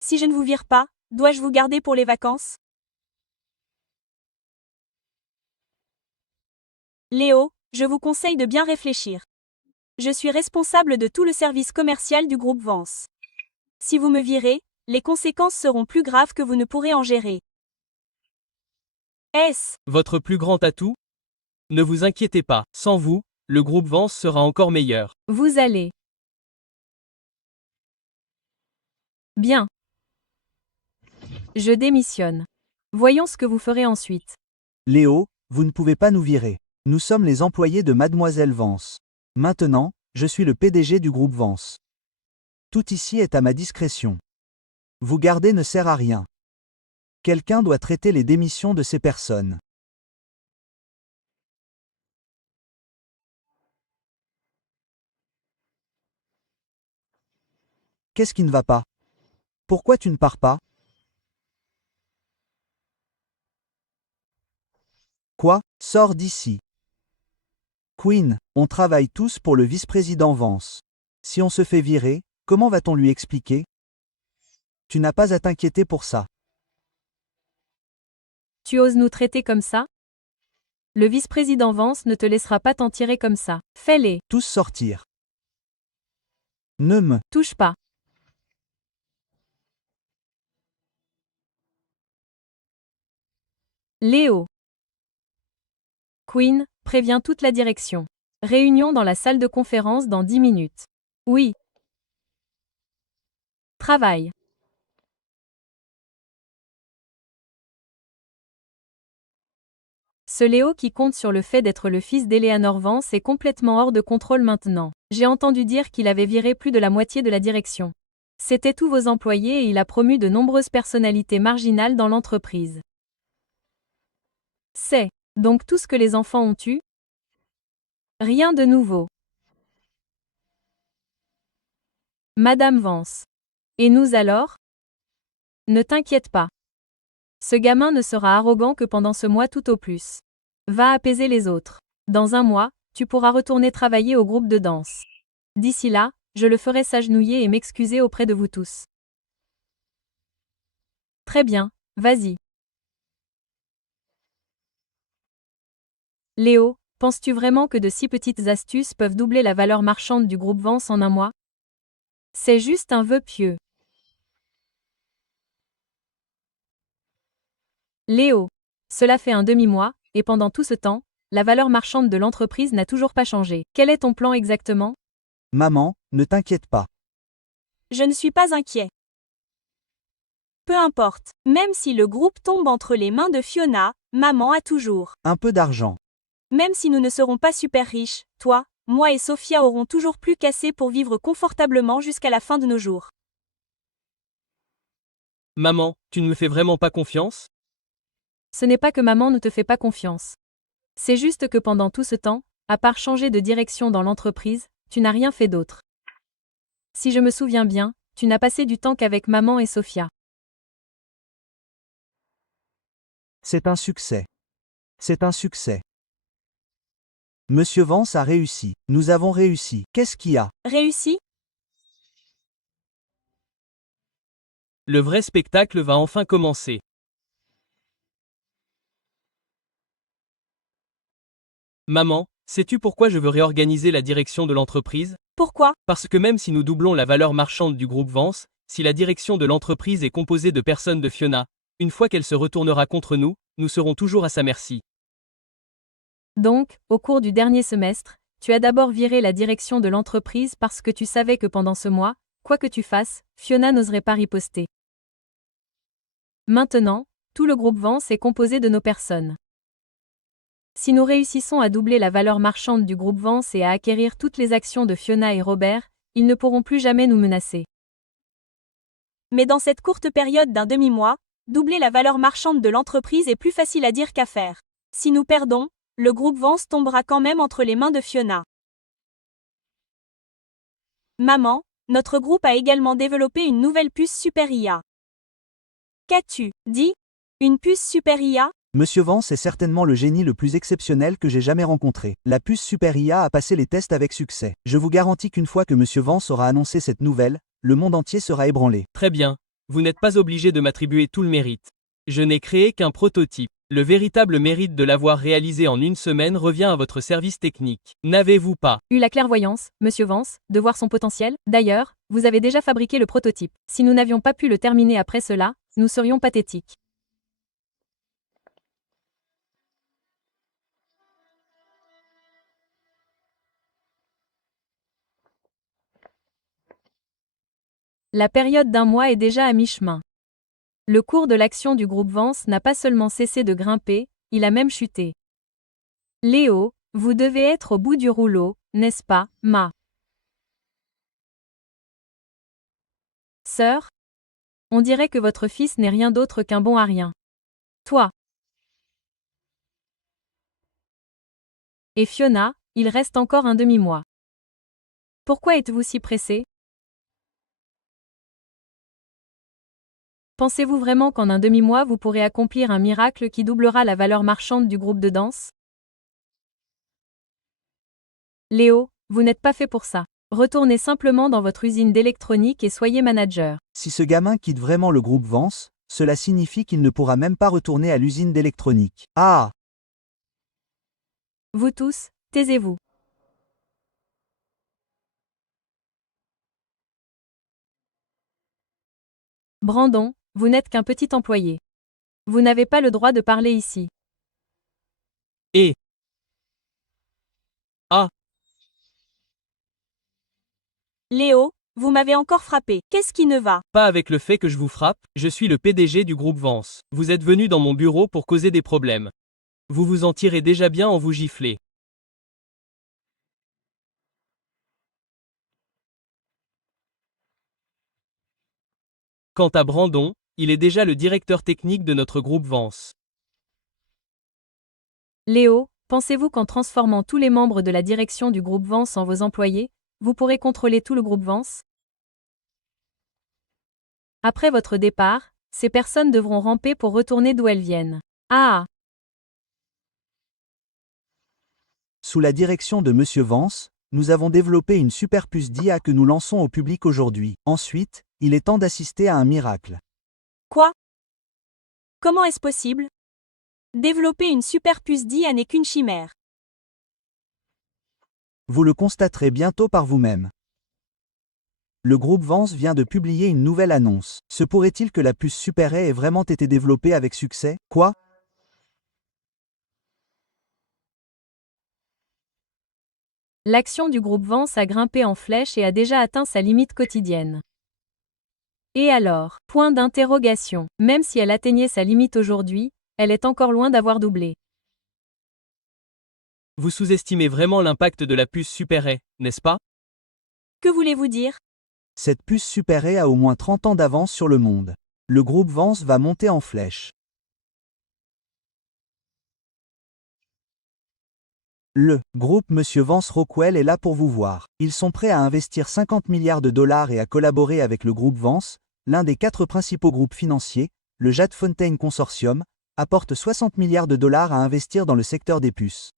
Si je ne vous vire pas, dois-je vous garder pour les vacances? Léo, je vous conseille de bien réfléchir. Je suis responsable de tout le service commercial du groupe Vance. Si vous me virez, les conséquences seront plus graves que vous ne pourrez en gérer. Est-ce votre plus grand atout? Ne vous inquiétez pas, sans vous, le groupe Vance sera encore meilleur. Vous allez. Bien. Je démissionne. Voyons ce que vous ferez ensuite. Léo, vous ne pouvez pas nous virer. Nous sommes les employés de Mademoiselle Vance. Maintenant, je suis le PDG du groupe Vance. Tout ici est à ma discrétion. Vous garder ne sert à rien. Quelqu'un doit traiter les démissions de ces personnes. Qu'est-ce qui ne va pas? Pourquoi tu ne pars pas? Quoi? Sors d'ici. Queen, on travaille tous pour le vice-président Vance. Si on se fait virer, comment va-t-on lui expliquer? Tu n'as pas à t'inquiéter pour ça. Tu oses nous traiter comme ça? Le vice-président Vance ne te laissera pas t'en tirer comme ça. Fais-les. Tous sortir. Ne me touche pas. Léo. Queen, préviens toute la direction. Réunion dans la salle de conférence dans 10 minutes. Oui. Travail. Ce Léo qui compte sur le fait d'être le fils d'Eleanor Vance est complètement hors de contrôle maintenant. J'ai entendu dire qu'il avait viré plus de la moitié de la direction. C'était tous vos employés et il a promu de nombreuses personnalités marginales dans l'entreprise. C'est donc tout ce que les enfants ont eu? Rien de nouveau. Madame Vance. Et nous alors? Ne t'inquiète pas. Ce gamin ne sera arrogant que pendant ce mois tout au plus. Va apaiser les autres. Dans un mois, tu pourras retourner travailler au groupe de danse. D'ici là, je le ferai s'agenouiller et m'excuser auprès de vous tous. Très bien, vas-y. Léo, penses-tu vraiment que de si petites astuces peuvent doubler la valeur marchande du groupe Vance en un mois? C'est juste un vœu pieux. Léo, cela fait un demi-mois, et pendant tout ce temps, la valeur marchande de l'entreprise n'a toujours pas changé. Quel est ton plan exactement? Maman, ne t'inquiète pas. Je ne suis pas inquiet. Peu importe, même si le groupe tombe entre les mains de Fiona, maman a toujours un peu d'argent. Même si nous ne serons pas super riches, toi, moi et Sophia aurons toujours plus qu'assez pour vivre confortablement jusqu'à la fin de nos jours. Maman, tu ne me fais vraiment pas confiance? Ce n'est pas que maman ne te fait pas confiance. C'est juste que pendant tout ce temps, à part changer de direction dans l'entreprise, tu n'as rien fait d'autre. Si je me souviens bien, tu n'as passé du temps qu'avec maman et Sophia. C'est un succès. C'est un succès. Monsieur Vance a réussi. Nous avons réussi. Qu'est-ce qui a réussi? Le vrai spectacle va enfin commencer. Maman, sais-tu pourquoi je veux réorganiser la direction de l'entreprise? Pourquoi? Parce que même si nous doublons la valeur marchande du groupe Vance, si la direction de l'entreprise est composée de personnes de Fiona, une fois qu'elle se retournera contre nous, nous serons toujours à sa merci. Donc, au cours du dernier semestre, tu as d'abord viré la direction de l'entreprise parce que tu savais que pendant ce mois, quoi que tu fasses, Fiona n'oserait pas riposter. Maintenant, tout le groupe Vance est composé de nos personnes. Si nous réussissons à doubler la valeur marchande du groupe Vance et à acquérir toutes les actions de Fiona et Robert, ils ne pourront plus jamais nous menacer. Mais dans cette courte période d'un demi-mois, doubler la valeur marchande de l'entreprise est plus facile à dire qu'à faire. Si nous perdons, le groupe Vance tombera quand même entre les mains de Fiona. Maman, notre groupe a également développé une nouvelle puce Super IA. Qu'as-tu dit? Une puce Super IA? Monsieur Vance est certainement le génie le plus exceptionnel que j'ai jamais rencontré. La puce Super IA a passé les tests avec succès. Je vous garantis qu'une fois que Monsieur Vance aura annoncé cette nouvelle, le monde entier sera ébranlé. Très bien. Vous n'êtes pas obligé de m'attribuer tout le mérite. Je n'ai créé qu'un prototype. Le véritable mérite de l'avoir réalisé en une semaine revient à votre service technique. N'avez-vous pas Eu la clairvoyance, Monsieur Vance, de voir son potentiel? D'ailleurs, vous avez déjà fabriqué le prototype. Si nous n'avions pas pu le terminer après cela, nous serions pathétiques. La période d'un mois est déjà à mi-chemin. Le cours de l'action du groupe Vance n'a pas seulement cessé de grimper, il a même chuté. Léo, vous devez être au bout du rouleau, n'est-ce pas, ma sœur? On dirait que votre fils n'est rien d'autre qu'un bon à rien. Toi. Et Fiona, il reste encore un demi-mois. Pourquoi êtes-vous si pressé? Pensez-vous vraiment qu'en un demi-mois vous pourrez accomplir un miracle qui doublera la valeur marchande du groupe de danse? Léo, vous n'êtes pas fait pour ça. Retournez simplement dans votre usine d'électronique et soyez manager. Si ce gamin quitte vraiment le groupe Vance, cela signifie qu'il ne pourra même pas retourner à l'usine d'électronique. Ah! Vous tous, taisez-vous. Brandon, vous n'êtes qu'un petit employé. Vous n'avez pas le droit de parler ici. Et Ah, Léo, vous m'avez encore frappé. Qu'est-ce qui ne va? pas avec le fait que je vous frappe, je suis le PDG du groupe Vance. Vous êtes venu dans mon bureau pour causer des problèmes. Vous vous en tirez déjà bien en vous giflez. Quant à Brandon, il est déjà le directeur technique de notre groupe Vance. Léo, pensez-vous qu'en transformant tous les membres de la direction du groupe Vance en vos employés, vous pourrez contrôler tout le groupe Vance? Après votre départ, ces personnes devront ramper pour retourner d'où elles viennent. Ah! Sous la direction de Monsieur Vance, nous avons développé une super puce d'IA que nous lançons au public aujourd'hui. Ensuite, il est temps d'assister à un miracle. Quoi? Comment est-ce possible? Développer une super puce d'IA n'est qu'une chimère. Vous le constaterez bientôt par vous-même. Le groupe Vance vient de publier une nouvelle annonce. Se pourrait-il que la puce Super A ait vraiment été développée avec succès? Quoi? L'action du groupe Vance a grimpé en flèche et a déjà atteint sa limite quotidienne. Et alors? Point d'interrogation. Même si elle atteignait sa limite aujourd'hui, elle est encore loin d'avoir doublé. Vous sous-estimez vraiment l'impact de la puce Super A, n'est-ce pas? Que voulez-vous dire? Cette puce Super A a au moins 30 ans d'avance sur le monde. Le groupe Vance va monter en flèche. Le groupe Monsieur Vance Rockwell est là pour vous voir. Ils sont prêts à investir 50 milliards de dollars et à collaborer avec le groupe Vance, l'un des 4 principaux groupes financiers, le Jadfontein Consortium, apporte 60 milliards de dollars à investir dans le secteur des puces.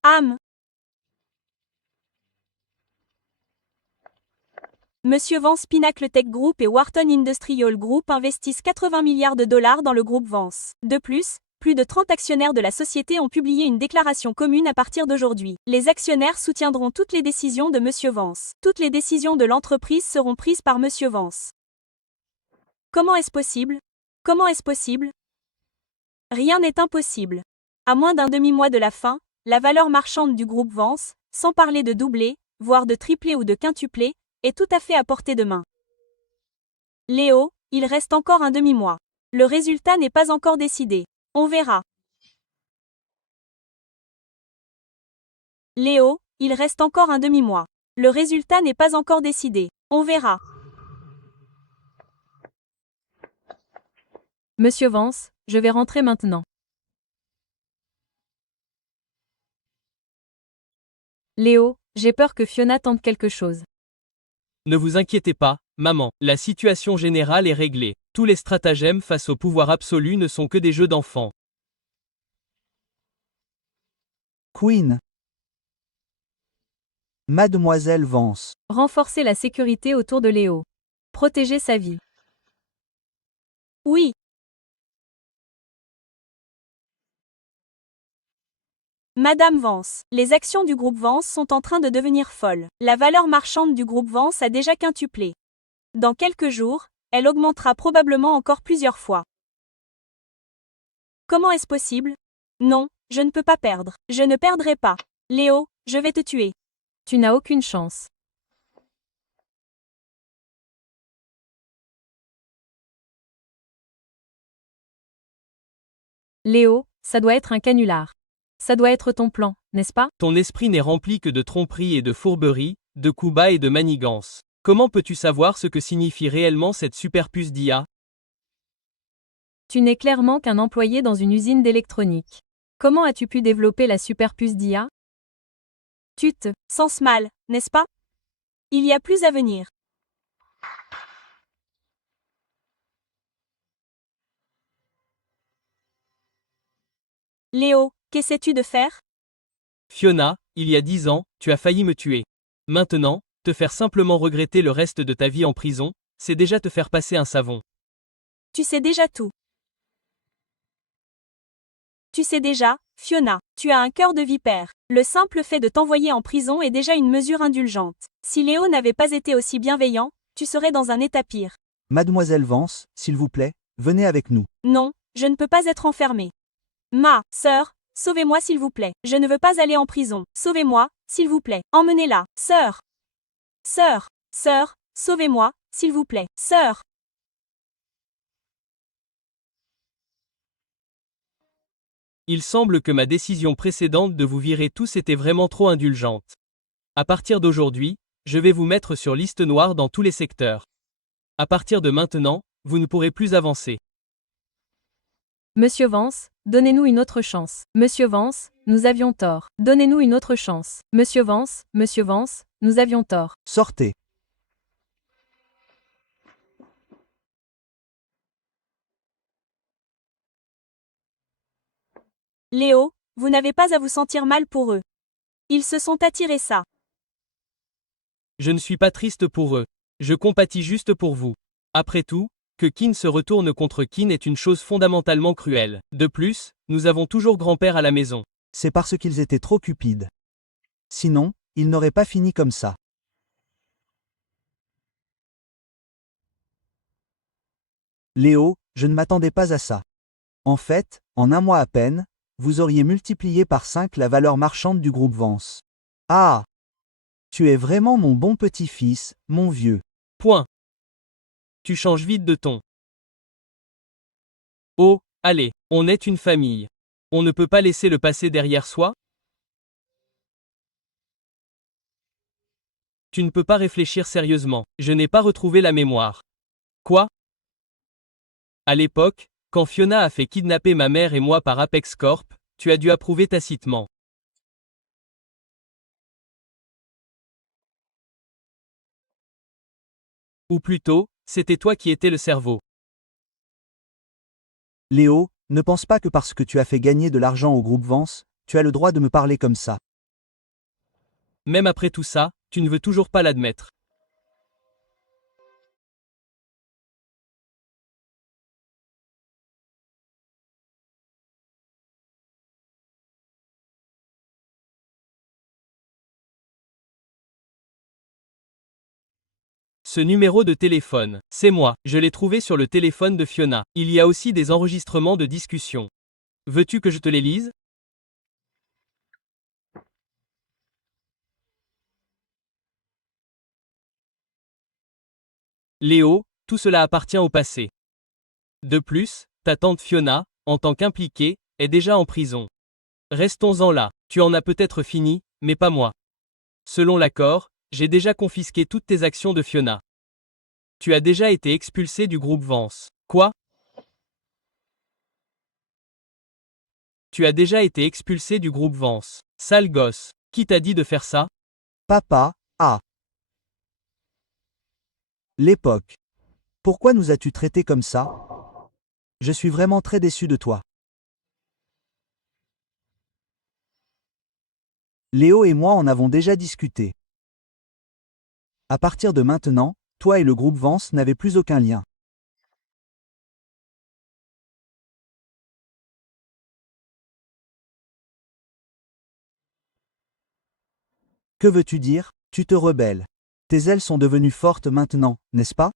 Monsieur Vance Pinnacle Tech Group et Wharton Industrial Group investissent 80 milliards de dollars dans le groupe Vance. De plus de 30 actionnaires de la société ont publié une déclaration commune à partir d'aujourd'hui. Les actionnaires soutiendront toutes les décisions de Monsieur Vance. Toutes les décisions de l'entreprise seront prises par Monsieur Vance. Comment est-ce possible? Comment est-ce possible? Rien n'est impossible. À moins d'un demi-mois de la fin, la valeur marchande du groupe Vance, sans parler de doubler, voire de tripler ou de quintupler, est tout à fait à portée de main. Léo, il reste encore un demi-mois. Le résultat n'est pas encore décidé. On verra. Léo, il reste encore un demi-mois. Le résultat n'est pas encore décidé. On verra. Monsieur Vance, je vais rentrer maintenant. Léo, j'ai peur que Fiona tente quelque chose. Ne vous inquiétez pas, maman, la situation générale est réglée. Tous les stratagèmes face au pouvoir absolu ne sont que des jeux d'enfants. Queen. Mademoiselle Vance. Renforcer la sécurité autour de Léo. Protéger sa vie. Oui. Madame Vance, les actions du groupe Vance sont en train de devenir folles. La valeur marchande du groupe Vance a déjà quintuplé. Dans quelques jours, elle augmentera probablement encore plusieurs fois. Comment est-ce possible? Non, je ne peux pas perdre. Je ne perdrai pas. Léo, je vais te tuer. Tu n'as aucune chance. Léo, ça doit être un canular. Ça doit être ton plan, n'est-ce pas? Ton esprit n'est rempli que de tromperie et de fourberie, de coups bas et de manigances. Comment peux-tu savoir ce que signifie réellement cette superpuce d'IA? Tu n'es clairement qu'un employé dans une usine d'électronique. Comment as-tu pu développer la superpuce d'IA? Tu te sens mal, n'est-ce pas? Il y a plus à venir. Léo, qu'essaies-tu de faire? Fiona, il y a 10 ans, tu as failli me tuer. Maintenant, te faire simplement regretter le reste de ta vie en prison, c'est déjà te faire passer un savon. Tu sais déjà tout. Tu sais déjà, Fiona, tu as un cœur de vipère. Le simple fait de t'envoyer en prison est déjà une mesure indulgente. Si Léo n'avait pas été aussi bienveillant, tu serais dans un état pire. Mademoiselle Vance, s'il vous plaît, venez avec nous. Non, je ne peux pas être enfermée. Ma sœur, sauvez-moi s'il vous plaît. Je ne veux pas aller en prison. Sauvez-moi, s'il vous plaît. Emmenez-la. Sœur. Sœur. Sœur, sauvez-moi, s'il vous plaît. Sœur. Il semble que ma décision précédente de vous virer tous était vraiment trop indulgente. À partir d'aujourd'hui, je vais vous mettre sur liste noire dans tous les secteurs. À partir de maintenant, vous ne pourrez plus avancer. Monsieur Vance, donnez-nous une autre chance. Monsieur Vance, nous avions tort. Donnez-nous une autre chance. Monsieur Vance, nous avions tort. Sortez. Léo, vous n'avez pas à vous sentir mal pour eux. Ils se sont attirés ça. Je ne suis pas triste pour eux. Je compatis juste pour vous. Après tout, que Kin se retourne contre Kin est une chose fondamentalement cruelle. De plus, nous avons toujours grand-père à la maison. C'est parce qu'ils étaient trop cupides. Sinon, ils n'auraient pas fini comme ça. Léo, je ne m'attendais pas à ça. En fait, en un mois à peine, vous auriez multiplié par 5 la valeur marchande du groupe Vance. Ah! Tu es vraiment mon bon petit-fils, mon vieux. Point. Tu changes vite de ton. Oh, allez, on est une famille. On ne peut pas laisser le passé derrière soi? Tu ne peux pas réfléchir sérieusement. Je n'ai pas retrouvé la mémoire. Quoi? À l'époque, quand Fiona a fait kidnapper ma mère et moi par Apex Corp, tu as dû approuver tacitement. Ou plutôt, c'était toi qui étais le cerveau. Léo, ne pense pas que parce que tu as fait gagner de l'argent au groupe Vance, tu as le droit de me parler comme ça. Même après tout ça, tu ne veux toujours pas l'admettre. Ce numéro de téléphone, c'est moi, je l'ai trouvé sur le téléphone de Fiona. Il y a aussi des enregistrements de discussion. Veux-tu que je te les lise? Léo, tout cela appartient au passé. De plus, ta tante Fiona, en tant qu'impliquée, est déjà en prison. Restons-en là, tu en as peut-être fini, mais pas moi. Selon l'accord, j'ai déjà confisqué toutes tes actions de Fiona. Tu as déjà été expulsé du groupe Vance. Quoi? Tu as déjà été expulsé du groupe Vance. Sale gosse. Qui t'a dit de faire ça? Papa, ah. L'époque. Pourquoi nous as-tu traités comme ça? Je suis vraiment très déçu de toi. Léo et moi en avons déjà discuté. À partir de maintenant, toi et le groupe Vance n'avez plus aucun lien. Que veux-tu dire? Tu te rebelles. Tes ailes sont devenues fortes maintenant, n'est-ce pas?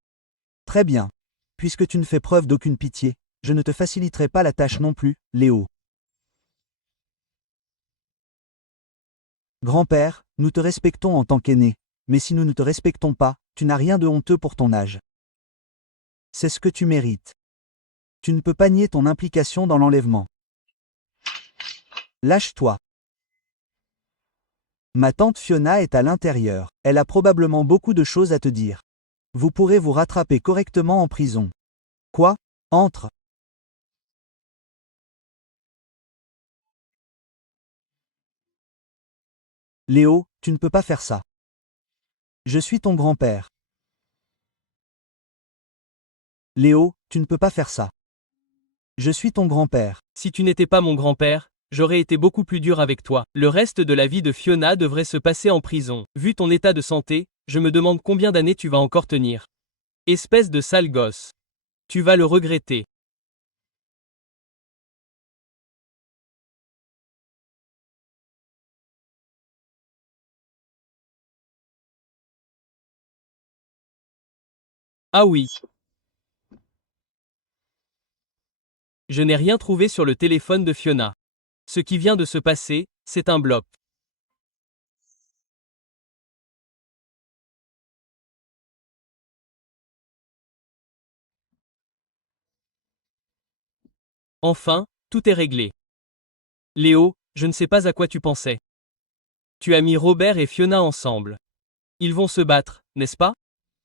Très bien. Puisque tu ne fais preuve d'aucune pitié, je ne te faciliterai pas la tâche non plus, Léo. Grand-père, nous te respectons en tant qu'aîné, mais si nous ne te respectons pas, tu n'as rien de honteux pour ton âge. C'est ce que tu mérites. Tu ne peux pas nier ton implication dans l'enlèvement. Lâche-toi. Ma tante Fiona est à l'intérieur, elle a probablement beaucoup de choses à te dire. Vous pourrez vous rattraper correctement en prison. Quoi? Entre. Léo, tu ne peux pas faire ça. Je suis ton grand-père. Léo, tu ne peux pas faire ça. Je suis ton grand-père. Si tu n'étais pas mon grand-père, j'aurais été beaucoup plus dur avec toi. Le reste de la vie de Fiona devrait se passer en prison. Vu ton état de santé, je me demande combien d'années tu vas encore tenir. Espèce de sale gosse. Tu vas le regretter. Ah oui. Je n'ai rien trouvé sur le téléphone de Fiona. Ce qui vient de se passer, c'est un blop. Enfin, tout est réglé. Léo, je ne sais pas à quoi tu pensais. Tu as mis Robert et Fiona ensemble. Ils vont se battre, n'est-ce pas?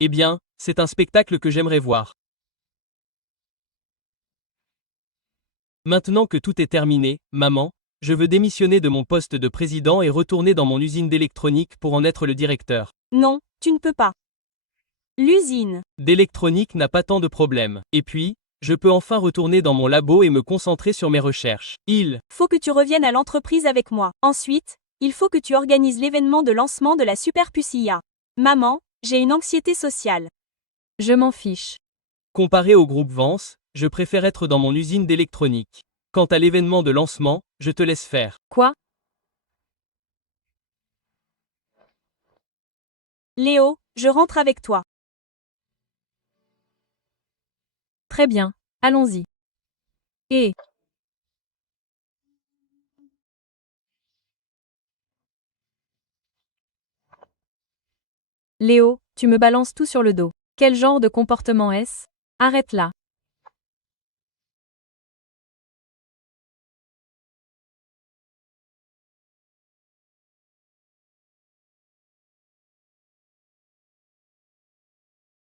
Eh bien, c'est un spectacle que j'aimerais voir. Maintenant que tout est terminé, maman, je veux démissionner de mon poste de président et retourner dans mon usine d'électronique pour en être le directeur. Non, tu ne peux pas. L'usine. D'électronique n'a pas tant de problèmes. Et puis, je peux enfin retourner dans mon labo et me concentrer sur mes recherches. Faut que tu reviennes à l'entreprise avec moi. Ensuite, il faut que tu organises l'événement de lancement de la superpuce IA. Maman, j'ai une anxiété sociale. Je m'en fiche. Comparé au groupe Vance, je préfère être dans mon usine d'électronique. Quant à l'événement de lancement, je te laisse faire. Quoi? Léo, je rentre avec toi. Très bien, allons-y. Et... Léo, tu me balances tout sur le dos. Quel genre de comportement est-ce? Arrête là.